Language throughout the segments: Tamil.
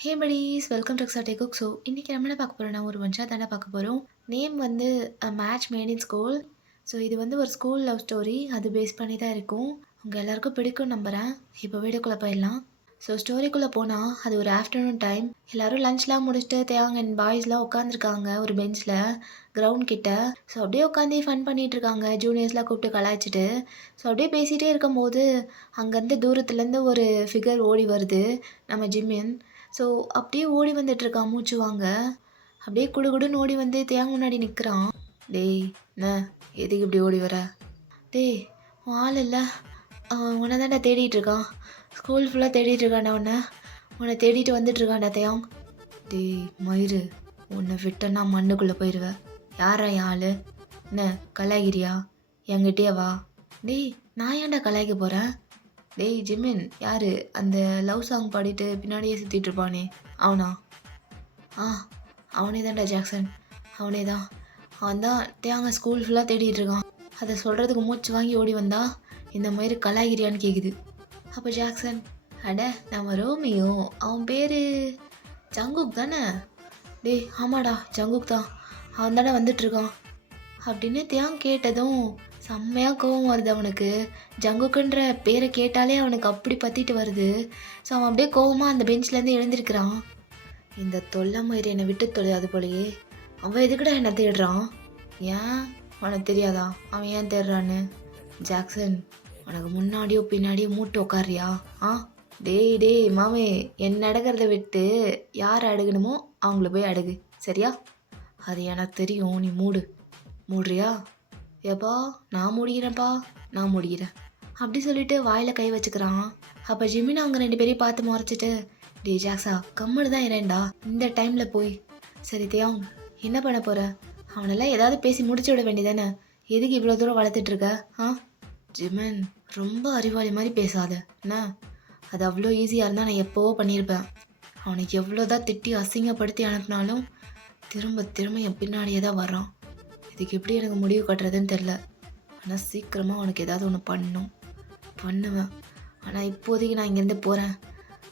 ஹே buddies வெல்கம் டு எக்ஸாட்டே குக். ஸோ இன்றைக்கி நம்ம என்ன பார்க்க போகிறோம்னா ஒரு ஒன் ஷாட் தானே பார்க்க போகிறோம். நேம் வந்து match made in school. So இது வந்து ஒரு ஸ்கூல் லவ் ஸ்டோரி, அது பேஸ் பண்ணி தான் இருக்கும். உங்கள் எல்லாருக்கும் பிடிக்கும் நம்புகிறேன். இப்போ வீடியோக்குள்ளே போயிடலாம். ஸோ ஸ்டோரிக்குள்ளே போனால் அது ஒரு ஆஃப்டர்நூன் டைம். எல்லோரும் லஞ்ச்லாம் முடிச்சுட்டு தேவாங்க அண்ட் பாய்ஸ்லாம் உட்காந்துருக்காங்க ஒரு பெஞ்சில் கிரவுண்ட் கிட்ட. ஸோ அப்படியே உட்காந்து ஃபன் பண்ணிகிட்டு இருக்காங்க, ஜூனியர்ஸ்லாம் கூப்பிட்டு கலாய்ச்சிட்டு. ஸோ அப்படியே பேசிகிட்டே இருக்கும்போது அங்கேருந்து தூரத்துலேருந்து ஒரு ஃபிகர் ஓடி வருது, நம்ம ஜிம்மின். ஸோ அப்படியே ஓடி வந்துட்டுருக்கான் மூச்சு வாங்க. அப்படியே குடுகுடுன்னு ஓடி வந்து தேங்க முன்னாடி நிற்கிறான். டேய் என்ன, எதுக்கு இப்படி ஓடி வர? டேய் உன் ஆள் இல்லை, உன்னை தான்டா தேடிட்டு இருக்கான். ஸ்கூல் ஃபுல்லாக தேடிட்டு இருக்காண்டா உன்னை தேடிட்டு வந்துட்டுருக்காண்டா தேயாங். டேய் மயிறு, உன்னை விட்டன்னா மண்ணுக்குள்ளே போயிடுவேன். யாரா என் ஆள்? என்ன கலாய்கிறியா? என்கிட்டயே வா. டேய் நான் ஏன்டா கலாய்க்க போகிறேன்? டேய் ஜிமின், யார் அந்த லவ் சாங் பாடிட்டு பின்னாடியே சுற்றிட்டு இருப்பானே அவனா? அவனே தான்டா ஜாக்சன், அவனே தான். அவன் தான் தேங்க ஸ்கூல் ஃபுல்லாக தேடிட்டு இருக்கான். அதை சொல்கிறதுக்கு மூச்சு வாங்கி ஓடி வந்தா இந்த மாதிரி கலாய்கிறியான்னு கேட்குது. அப்போ ஜாக்சன், அட நம்ம ரோமியோ, அவன் பேர் ஜங்குக் தானே? டேய் ஆமாடா ஜங்குக் தான், அவன் தானே வந்துட்டுருக்கான் அப்படின்னு தேங் கேட்டதும் செம்மையாக கோவம் வருது அவனுக்கு. ஜங்குக்குன்ற பேரை கேட்டாலே அவனுக்கு அப்படி பற்றிட்டு வருது. ஸோ அவன் அப்படியே கோவமாக அந்த பெஞ்சிலேருந்து எழுந்திருக்கிறான். இந்த தொல்லை மயிறு என்னை விட்டு தொலையாது போலையே, அவன் எதுக்குடா என்னை தேடுறான்? ஏன் உனக்கு தெரியாதா அவன் ஏன் தேடுறான்னு? ஜாக்சன், உனக்கு முன்னாடியோ பின்னாடியோ மூட்டு உட்காரியா? டேய் மாமே, என்ன அடகிறத விட்டு யார் அடகணுமோ அவங்கள போய் அடகு, சரியா? அது எனக்கு தெரியும், நீ மூடுறியா? ஏப்பா நான் முடிகிறேன் அப்படி சொல்லிட்டு வாயில் கை வச்சுக்கிறான். அப்போ ஜிமின் அவங்க ரெண்டு பேரையும் பார்த்து முறைச்சிட்டு, டே ஜாக்ஸா கம்முன்னு தான் இரேண்டா இந்த டைமில் போய். சரி தேவங், என்ன பண்ண போகிற? அவனெல்லாம் ஏதாவது பேசி முடிச்சு விட வேண்டியதானே, எதுக்கு இவ்வளோ தூரம் வளர்த்துட்ருக்க? ஜிமின் ரொம்ப அறிவாளி மாதிரி பேசாத என்ன? அது அவ்வளோ ஈஸியாக இருந்தால் நான் எப்போவோ பண்ணியிருப்பேன். அவனுக்கு எவ்வளோதான் திட்டி அசிங்கப்படுத்தி அனுப்பினாலும் திரும்ப திரும்ப என் பின்னாடியே தான் வர்றான். இதுக்கு எப்படி எனக்கு முடிவு கட்டுறதுன்னு தெரில. ஆனால் சீக்கிரமாக அவனுக்கு ஏதாவது ஒன்று பண்ணுவேன். ஆனால் இப்போதைக்கு நான் இங்கேருந்து போகிறேன்.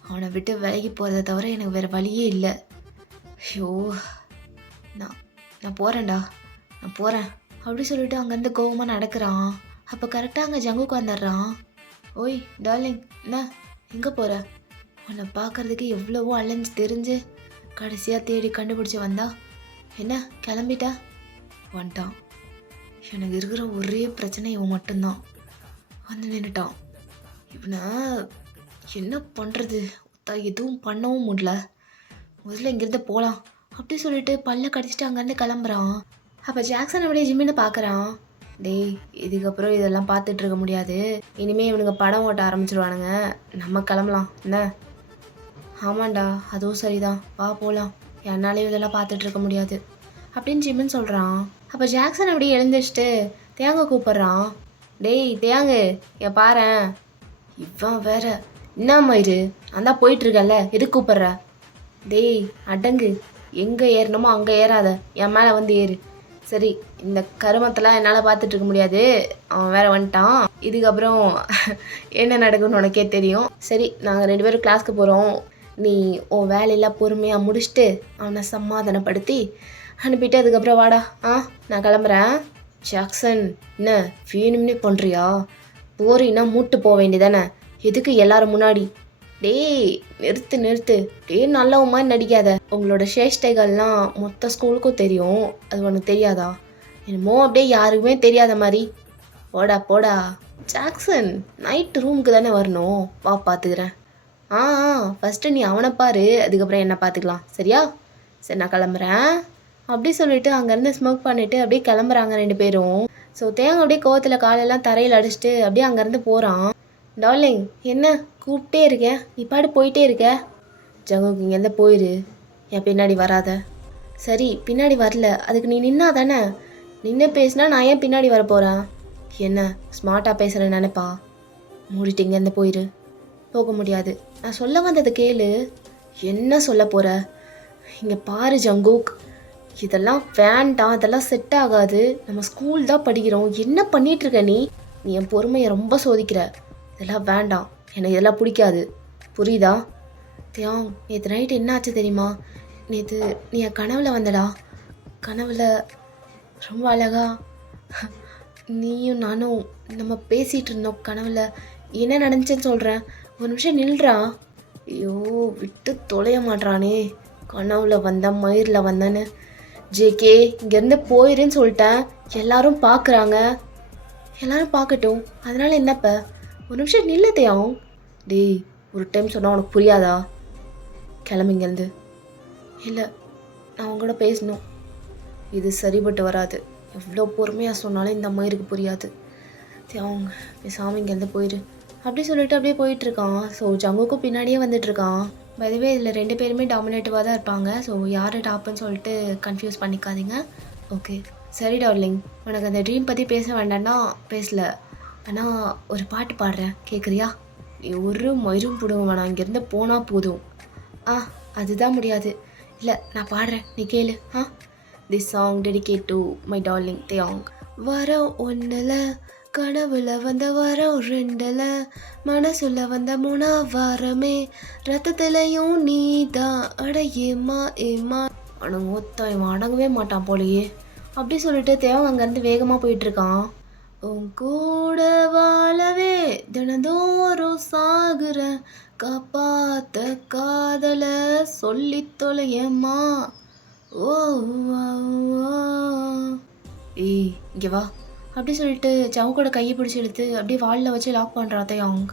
அவனை விட்டு விலகி போகிறத தவிர எனக்கு வேறு வழியே இல்லை. ஐயோ, நான் போகிறேன்டா, நான் போகிறேன் அப்படி சொல்லிட்டு அங்கேருந்து கோவமாக நடக்கிறான். அப்போ கரெக்டாக அங்கே ஜங்குக்கு வந்துடுறான். ஓய் டார்லிங், என்ன எங்கே போகிற? உன்னை பார்க்குறதுக்கு எவ்வளவோ அலைஞ்சு தெரிஞ்சு கடைசியாக தேடி கண்டுபிடிச்சி வந்தா என்ன கிளம்பிட்டா? வந்துட்டான். எனக்கு இருக்கிற ஒரே பிரச்சனை இவன் மட்டும்தான். வந்து நின்றுட்டான். இவனை என்ன பண்ணுறது? எதுவும் பண்ணவும் முடியல. முதல்ல இங்கேருந்து போகலாம் அப்படி சொல்லிட்டு பல்ல கடிச்சிட்டு அங்கேருந்து கிளம்புறான். அப்போ ஜாக்சன் அப்படியே ஜிம்மின்னு பார்க்குறான். டேய் இதுக்கப்புறம் இதெல்லாம் பார்த்துட்டு இருக்க முடியாது, இனிமேல் இவனுங்க படம் ஓட்ட ஆரம்பிச்சிருவானுங்க, நம்ம கிளம்பலாம் என்ன? ஆமாண்டா அதுவும் சரிதான், வா போகலாம், என்னாலையும் இதெல்லாம் பார்த்துட்டு இருக்க முடியாது அப்படின்னு ஜிம்மின்னு சொல்கிறான். அப்போ ஜாக்சன் அப்படியே எழுந்திரிச்சிட்டு தேங்க கூப்பிட்றான். டேய் தேங்கு, என் பாரேன். இவன் வேற என்ன மயிறு, நான் தான் போயிட்டுருக்கேன்ல, எதுக்கு கூப்பிட்ற? டேய் அடங்கு, எங்கே ஏறணுமோ அங்கே ஏறாத, என் மேலே வந்து ஏறு. சரி, இந்த கருமத்தெல்லாம் என்னால் பார்த்துட்டு இருக்க முடியாது, அவன் வேற வந்துட்டான், இதுக்கப்புறம் என்ன நடக்கும்னு உனக்கே தெரியும். சரி நாங்கள் ரெண்டு பேரும் கிளாஸ்க்கு போகிறோம், நீ உன் வேலையெல்லாம் பொறுமையாக முடிச்சுட்டு அவனை சமாதானப்படுத்தி அனுப்பிட்டு அதுக்கப்புறம் வாடா. நான் கிளம்புறேன். ஜாக்சன், என்ன வேணும்னே பண்ணுறியா? போறீன்னா மூட்டு போக வேண்டியதானே, எதுக்கு எல்லாரும் முன்னாடி? டேய் நிறுத்து, டேய் நல்லவ மாதிரி நடிக்காத. உங்களோட சேஷ்டைகள்லாம் மொத்த ஸ்கூலுக்கும் தெரியும், அது உனக்கு தெரியாதா? என்னமோ அப்படியே யாருக்குமே தெரியாத மாதிரி. போடா. ஜாக்சன் நைட்டு ரூமுக்கு தானே வரணும், வா பார்த்துக்கிறேன். ஃபஸ்ட்டு நீ அவனை பாரு, அதுக்கப்புறம் என்ன பார்த்துக்கலாம், சரியா? சரி நான் கிளம்புறேன் அப்படி சொல்லிட்டு அங்கேருந்து ஸ்மோக் பண்ணிவிட்டு அப்படியே கிளம்புறாங்க ரெண்டு பேரும். ஸோ தேங்க அப்படியே கோவத்தில் காலெல்லாம் தரையில் அடிச்சுட்டு அப்படியே அங்கேருந்து போகிறான். டார்லிங், என்ன கூப்பிட்டே இருக்கேன், நீ பாட்டு போயிட்டே இருக்க. ஜங்குக்கு இங்கேருந்து போயிரு, என் பின்னாடி வராத. சரி பின்னாடி வரல, அதுக்கு நீ நின்னா தானே, நின்று பேசினா நான் ஏன் பின்னாடி வர போகிறேன்? என்ன ஸ்மார்ட்டாக பேசுகிறேன்னு நினைப்பா? மூடிட்டு இங்கேருந்து போயிரு. போக முடியாது, நான் சொல்ல வந்தது கேளு. என்ன சொல்ல போகிற? இங்கே பாரு ஜங்குக், இதெல்லாம் வேண்டாம், அதெல்லாம் செட் ஆகாது, நம்ம ஸ்கூல் தான் படிக்கிறோம், என்ன பண்ணிகிட்ருக்க நீ என் பொறுமையை ரொம்ப சோதிக்கிற. இதெல்லாம் வேண்டாம், எனக்கு இதெல்லாம் பிடிக்காது, புரியுதா? தியாங், நேற்று நைட் என்ன ஆச்சு தெரியுமா? நேற்று நீ என் கனவுல வந்தடா. கனவுல ரொம்ப அழகா நீயும் நானும் நம்ம பேசிகிட்டு இருந்தோம் கனவுல. என்ன நடந்துச்சுன்னு சொல்கிறேன், ஒரு நிமிஷம் நில்றா. ஐயோ, விட்டு தொலைய மாட்றானே. கனவுல வந்தேன், மயிரில் வந்தேன்னு. ஜேகே, இங்கேருந்து போயிருன்னு சொல்லிட்டேன். எல்லாரும் பார்க்குறாங்க. எல்லாரும் பார்க்கட்டும், அதனால் என்னப்ப? ஒரு நிமிஷம் நில்லத்தையாவும். டேய், ஒரு டைம் சொன்னால் உனக்கு புரியாதா? கிளம்பு இங்கேருந்து. இல்லை, நான் உங்களோட பேசணும். இது சரிபட்டு வராது. எவ்வளோ பொறுமையாக சொன்னாலும் இந்த மயிருக்கு புரியாது. அவங்க பேசாமல் இங்கேருந்து போயிரு அப்படி சொல்லிட்டு அப்படியே போயிட்டுருக்கான். ஸோ ஜங்குக்கும் பின்னாடியே வந்துட்டுருக்கான். பதுவே இதில் 2 பேருமே டாமினேட்டிவாக தான் இருப்பாங்க. ஸோ யார் டாப்புன்னு சொல்லிட்டு கன்ஃபியூஸ் பண்ணிக்காதீங்க. ஓகே, சரி டார்லிங், உனக்கு அந்த ட்ரீம் பற்றி பேச வேண்டாம்னா பேசல. ஆனால் ஒரு பாட்டு பாடுறேன், கேட்குறியா? நீ ஒரு மயிரும் போடுவோம் வேணாம், இங்கேருந்து போனால் போதும். அதுதான் முடியாது. இல்லை, நான் பாடுறேன், நீ கேளு. This song dedicated to my darling Taeyong. வரம் ஒன்றுல கனவுல வந்த வரம் ரெண்டுல மனசுல வந்த 3 வாரமே ரத்தத்திலையும் நீதான் அட ஏமா ஏமா. அவனுங்க ஒத்த இவன் அடங்கவே மாட்டான் போலையே. அப்படி சொல்லிட்டு தேவன் அங்கேருந்து வேகமாக போயிட்டுருக்கான். உன் கூட வாழவே தினந்தோறும் சாகுற காப்பாத்த காதல சொல்லி தொலையம்மா. ஓ ஏய், இங்கே வா. அப்படி சொல்லிட்டு ஜவுக்கோட கையை பிடிச்சி இழுத்து அப்படியே வாலில் வச்சு லாக் பண்ணுறான் அவங்க.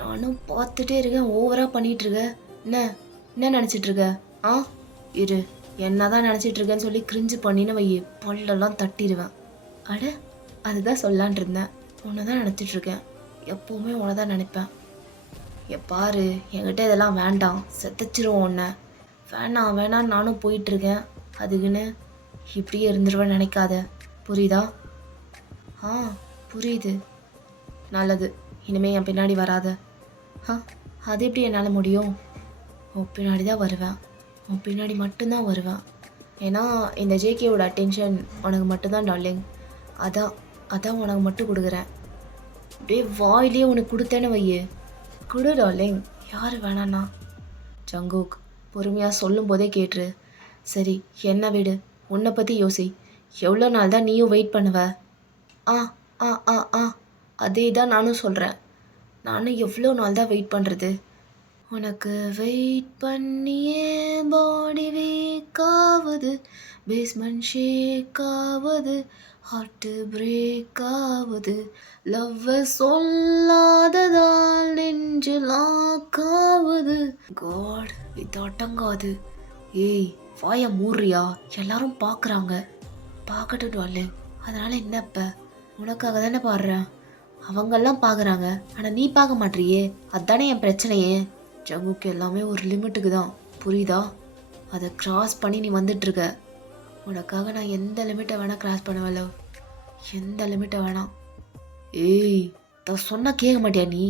நானும் பார்த்துட்டே இருக்கேன், ஓவராக பண்ணிகிட்ருக்க. என்ன நினச்சிட்ருக்க? இரு, என்ன தான் நினச்சிட்ருக்கேன்னு சொல்லி கிரிஞ்சு பண்ணின்னு வையே, பல்லெல்லாம் தட்டிடுவேன். அட, அதுதான் சொல்லான் இருந்தேன். உன்னை தான் நினச்சிட்ருக்கேன், எப்போவுமே உன்னை தான் நினைப்பேன். பாரு, என்கிட்ட இதெல்லாம் வேண்டாம், செத்தச்சிருவோம் உன்னை. வேணான்னு நானும் போயிட்டுருக்கேன். அதுக்குன்னு இப்படியே இருந்துருவேன் நினைக்காத, புரியுதா? புரியுது. நல்லது, இனிமேல் என் பின்னாடி வராத. அது எப்படி என்னால் முடியும்? உன் பின்னாடி தான் வருவேன், உன் பின்னாடி மட்டும்தான் வருவேன். ஏன்னா இந்த ஜேகேவோட அட்டென்ஷன் உனக்கு மட்டும்தான் டார்லிங். அதான் உனக்கு மட்டும் கொடுக்குறேன். அப்படியே வாயிலே உனக்கு கொடுத்தேன்னு வையே. குடு டார்லிங், யார் வேணாண்ணா? ஜங்குக், பொறுமையாக சொல்லும் போதே கேட்டுரு. சரி, என்ன விடு, உன்னை பற்றி யோசி. எவ்வளோ நாள் தான் நீயும் வெயிட் பண்ணுவ? அதே தான் நானும் சொல்கிறேன். நானும் எவ்வளோ நாள் தான் வெயிட் பண்ணுறது? உனக்கு வெயிட் பண்ணியே பாடி வீக் ஆகுது, பேஸ்மெண்ட் ஷேக் ஆகுது, ஹார்ட் பிரேக் ஆகுது, லவ்வை சொல்லாததால் நெஞ்சு லாக் ஆகுது. காட், இது அடங்காது. ஏய், வாயை மூடுறியா? எல்லாரும் பார்க்குறாங்க. பார்க்கட்டும் டார்லிங், அதனால் என்ன? இப்போ உனக்காக தானே பாடுறேன். அவங்கெல்லாம் பார்க்குறாங்க, ஆனால் நீ பார்க்க மாட்றியே, அதுதானே என் பிரச்சனையே. ஜங்குக்கு எல்லாமே ஒரு லிமிட்டுக்கு தான், புரியுதா? அதை க்ராஸ் பண்ணி நீ வந்துட்டுருக்க. உனக்காக நான் எந்த லிமிட்டை வேணால் க்ராஸ் பண்ணுவேன் லவ், எந்த லிமிட்டை வேணாம். ஏய், தான் சொன்னால் கேட்க மாட்டியா நீ?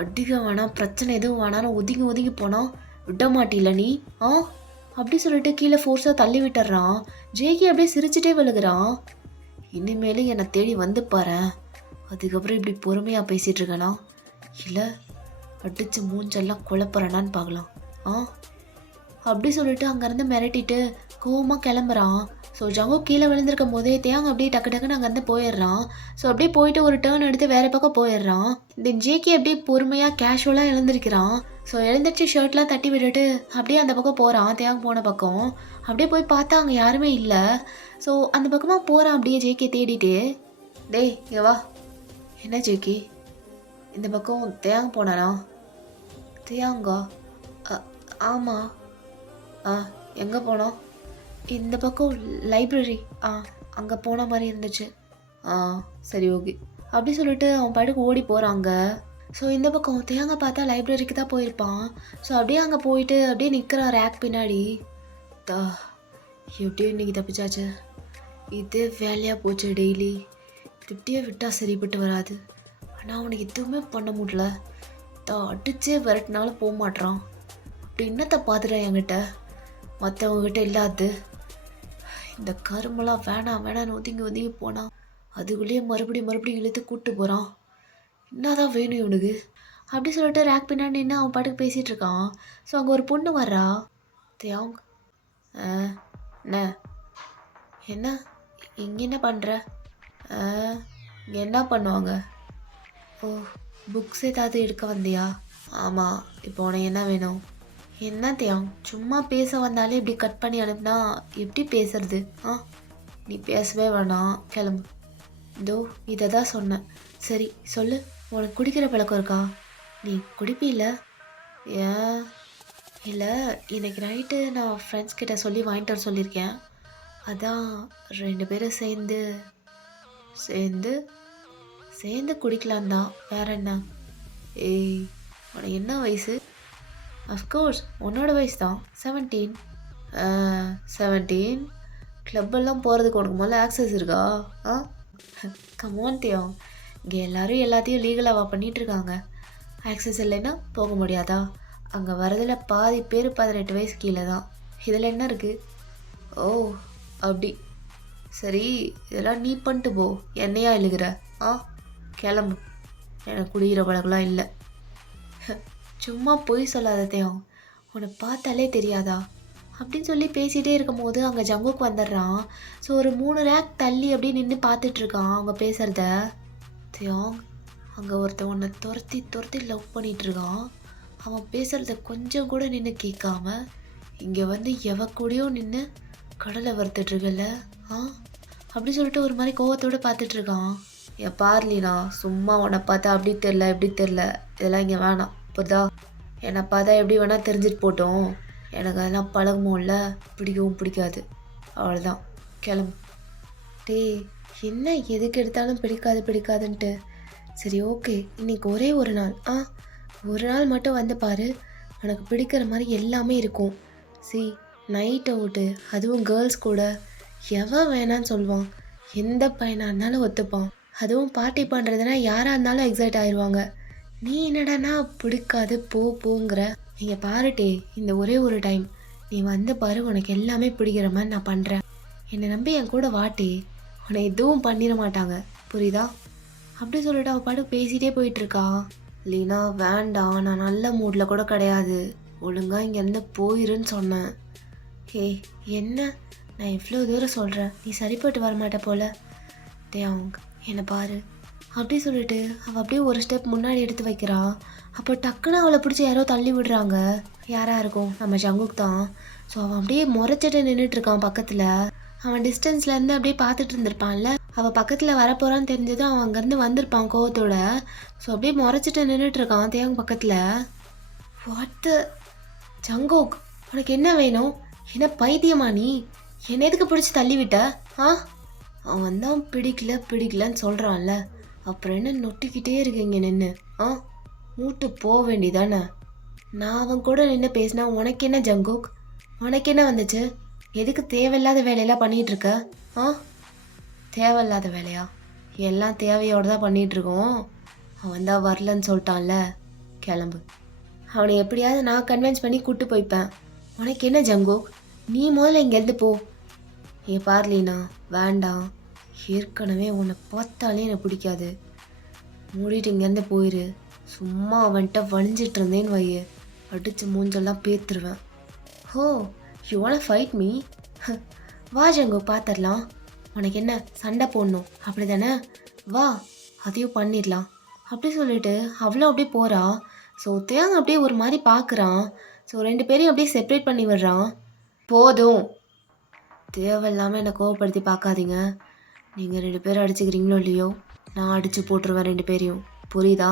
அடிக்க வேணாம், பிரச்சனை எதுவும் வேணான்னு ஒதுங்கி போனால் விட மாட்டில நீ. அப்படி சொல்லிட்டு கீழே ஃபோர்ஸாக தள்ளி விட்டுறான். ஜேகி அப்படியே சிரிச்சிட்டே விழுகிறான். இனிமேலும் என்னை தேடி வந்து பாரு, அதுக்கப்புறம் இப்படி பொறுமையாக பேசிகிட்டு இருக்கேனா இல்லை அடித்து மூஞ்செல்லாம் குழப்பறேனான்னு பார்க்கலாம். அப்படி சொல்லிட்டு அங்கேருந்து மிரட்டிட்டு கோவமாக கிளம்புறான். ஸோ ஜங்கு கீழே விழுந்திருக்கும் போதே தேங்க அப்படியே டக்குன்னு அங்கேருந்து போயிடுறான். ஸோ அப்படியே போயிட்டு ஒரு டேர்ன் எடுத்து வேறு பக்கம் போயிடுறான். தென் ஜேகே அப்படியே பொறுமையாக கேஷுவலாக எழுந்திருக்கிறான். ஸோ எழுந்திரிச்சு ஷர்ட்லாம் தட்டி விட்டுட்டு அப்படியே அந்த பக்கம் போகிறான், தேங்க போன பக்கம். அப்படியே போய் பார்த்தா அங்கே யாருமே இல்லை. ஸோ அந்த பக்கமாக போகிறான் அப்படியே ஜேகே தேடிட்டு. டேய், இங்கே வா. என்ன ஜேகே, இந்த பக்கம் தேங்க போனானா? தேங்கா? ஆமாம். எங்கே போனோம்? இந்த பக்கம் லைப்ரரி. அங்கே போன மாதிரி இருந்துச்சு. சரி, ஓகே. அப்படி சொல்லிட்டு அவன் பாட்டுக்கு ஓடி போகிறாங்க. ஸோ இந்த பக்கம் தேங்காய் பார்த்தா லைப்ரரிக்கு தான் போயிருப்பான். ஸோ அப்படியே அங்கே போயிட்டு அப்படியே நிற்கிறான் ரேக் பின்னாடி. எப்படியும் இன்றைக்கி தப்பிச்சாச்சு. இதே வேலையாக போச்சு டெய்லி. இப்படியே விட்டால் சரிப்பட்டு வராது. ஆனால் அவனுக்கு எதுவுமே பண்ண முடியல. அடிச்சே விரட்டினாலும் போக மாட்றான். அப்படி என்னத்தை பார்த்துட்டேன் என்கிட்ட, மற்றவங்ககிட்ட இல்லாது. இந்த கருமெல்லாம் வேணான்னு ஒதுங்கி போனான். அதுக்குள்ளேயே மறுபடியும் இழுத்து கூப்பிட்டு போகிறான். என்னதான் வேணும் இவனுக்கு? அப்படி சொல்லிட்டு ரேக் பின்னாடி நின்று அவன் பாட்டுக்கு பேசிகிட்டு இருக்கான். ஸோ அங்கே ஒரு பொண்ணு வர்றா. தியாங் என்ன என்ன இங்கே என்ன பண்ணுற? இங்கே என்ன பண்ணுவாங்க? ஓ, புக்ஸ் ஏதாவது எடுக்க வந்தியா? ஆமாம், இப்போ உனக்கு என்ன வேணும்? என்ன தியாங், சும்மா பேச வந்தாலே இப்படி கட் பண்ணி அனுப்புனா எப்படி பேசுறது? நீ பேசவே வேணாம், கிளம்பு. இதோ இதை தான் சொன்னேன். சரி சொல்லு, உனக்கு குடிக்கிற பழக்கம் இருக்கா? நீ குடிப்பில்ல? ஏன்? இல்லை, இன்னைக்கு நைட்டு நான் ஃப்ரெண்ட்ஸ் கிட்ட சொல்லி வாங்கிட்டு வர சொல்லியிருக்கேன். அதான் 2 பேரும் சேர்ந்து சேர்ந்து சேர்ந்து குடிக்கலாம் தான். வேற என்ன? ஏய், உனக்கு என்ன வயசு? அஃப்கோர்ஸ் உன்னோட வயசு தான், 17. 17? கிளப்பெல்லாம் போகிறதுக்கு உனக்கு முதல்ல ஆக்சஸ் இருக்கா? கமான் தியாங், இங்கே எல்லோரும் எல்லாத்தையும் லீகலாக பண்ணிகிட்ருக்காங்க. ஆக்சஸ் இல்லைன்னா போக முடியாதா? அங்கே வரதில் பாதி பேர் 18 வயசு கீழே தான். இதில் என்ன இருக்குது? ஓ அப்படி. சரி, இதெல்லாம் நீ பண்ணிட்டு போ, என்னையா எழுகிற? கிளம்பு. எனக்கு குடிக்கிற பழக்கெல்லாம் இல்லை. சும்மா பொய் சொல்லாத தியாங், உன்னை பார்த்தாலே தெரியாதா? அப்படின்னு சொல்லி பேசிகிட்டே இருக்கும் போது அங்கே ஜங்குக்கு வந்துடுறான். ஸோ ஒரு 3 ரேக் தள்ளி அப்படியே நின்று பார்த்துட்ருக்கான் அவங்க பேசுகிறத. தியாங், அங்கே ஒருத்தன் உன்னை துரத்தி துரத்தி லவ் பண்ணிகிட்ருக்கான். அவன் பேசுகிறத கொஞ்சம் கூட நின்று கேட்காம இங்கே வந்து எவ கூடயும் நின்று கடலை வறுத்துட்ருக்கல. அப்படி சொல்லிட்டு ஒரு மாதிரி கோவத்தோடு பார்த்துட்ருக்கான். என் பார்லினா, சும்மா உன்னை பார்த்தா அப்படி தெரில இப்படி தெரில, இதெல்லாம் இங்கே வேணாம், புரிதா? என்னை பார்த்தா எப்படி வேணால் தெரிஞ்சுட்டு போட்டோம், எனக்கு அதெல்லாம் பழகமும்ல, பிடிக்கவும் பிடிக்காது, அவ்வளோதான், கிளம்பு. டேய், என்ன எதுக்கு எடுத்தாலும் பிடிக்காது பிடிக்காதுன்ட்டு. சரி ஓகே, இன்னைக்கு ஒரே ஒரு நாள், ஒரு நாள் மட்டும் வந்து பாரு, உனக்கு பிடிக்கிற மாதிரி எல்லாமே இருக்கும். நைட் அவுட்டு, அதுவும் கேர்ள்ஸ் கூட, எவன் வேணான்னு சொல்லுவான், எந்த பையனாக இருந்தாலும் ஒத்துப்பான். அதுவும் பார்ட்டி பண்ணுறதுனா யாராக இருந்தாலும் எக்ஸைட் ஆயிடுவாங்க. நீ என்னடானா பிடிக்காது போங்கிற. நீங்கள் பாருட்டே, இந்த ஒரே ஒரு டைம் நீ வந்து பாரு, உனக்கு எல்லாமே பிடிக்கிற மாதிரி நான் பண்ணுறேன். என்னை நம்பி என் கூட வாட்டி, உன்னை எதுவும் பண்ணிட மாட்டாங்க, புரியுதா? அப்படி சொல்லிட்டு அவள் பாட்டு பேசிகிட்டே போயிட்டுருக்கா. லீனா, வேண்டாம், நான் நல்ல மூடில் கூட கிடையாது, ஒழுங்காக இங்கேருந்து போயிருன்னு சொன்னேன். என்ன, நான் எவ்வளோ தூரம் சொல்கிறேன், நீ சரிப்பட்டு வரமாட்ட போல. தியாங், என்னை பாரு. அப்படி சொல்லிட்டு அவள் அப்படியே ஒரு ஸ்டெப் முன்னாடி எடுத்து வைக்கிறா. அப்போ டக்குன்னு அவளை பிடிச்சி யாரோ தள்ளி விடுறாங்க. யாராக இருக்கும்? நம்ம ஜங்குக் தான். ஸோ அவன் அப்படியே முறைச்சிட்டு நின்றுட்டுருக்கான் பக்கத்தில். அவன் டிஸ்டன்ஸ்லேருந்து அப்படியே பார்த்துட்டு இருந்திருப்பான்ல, அவள் பக்கத்தில் வரப்போகிறான்னு தெரிஞ்சதும் அவன் அங்கேருந்து வந்திருப்பான் கோவத்தோட. ஸோ அப்படியே முறைச்சிட்டு நின்றுட்டுருக்கான் தியாங் பக்கத்தில். வாட் ஜங்குக், உனக்கு என்ன வேணும்? என்ன பைத்தியமா நீ? என்னை எதுக்கு பிடிச்சி தள்ளி விட்ட? அவன் தான் பிடிக்கலன்னு சொல்கிறான்ல, அப்புறம் என்ன நொட்டிக்கிட்டே இருக்கீங்க நின்று? மூட்டு போக வேண்டியதானே? நான் அவன் கூட நின்று பேசினா உனக்கு என்ன ஜங்குக்? உனக்கு என்ன வந்துச்சு? எதுக்கு தேவையில்லாத வேலையெல்லாம் பண்ணிகிட்ருக்க? தேவையில்லாத வேலையா? எல்லாம் தேவையோடு தான் பண்ணிகிட்ருக்கோம். அவன் தான் வரலன்னு சொல்லிட்டான்ல, கிளம்பு. அவனை எப்படியாவது நான் கன்வின்ஸ் பண்ணி கூப்பிட்டு போய்ப்பேன். உனக்கு என்ன ஜங்குக்? நீ முதல்ல இங்கேருந்து போ. பார்லீனா, வேண்டாம், ஏற்கனவே உன்னை பார்த்தாலே எனக்கு பிடிக்காது, மூடிட்டு இங்கேருந்து போயிரு. சும்மா அவன்கிட்ட வணிஞ்சிட்டு இருந்தேன்னு வைய, அடித்து மூஞ்செல்லாம் பேத்துருவேன். You want fight me? வா ஜங்கு, பார்த்துடலாம். உனக்கு என்ன சண்டை போடணும் அப்படி தானே? வா, அதையும் பண்ணிடலாம். அப்படி சொல்லிட்டு அவ்வளோ அப்படியே போகிறா. ஸோ தேங்க அப்படியே ஒரு மாதிரி பார்க்குறான். ஸோ 2 பேரையும் அப்படியே செப்ரேட் பண்ணி விடுறான். போதும், தேவையில்லாமல் என்னை கோவப்படுத்தி பார்க்காதீங்க. நீங்கள் 2 பேரும் அடிச்சுக்கிறீங்களோ இல்லையோ, நான் அடித்து போட்டுருவேன் 2 பேரையும், புரியுதா?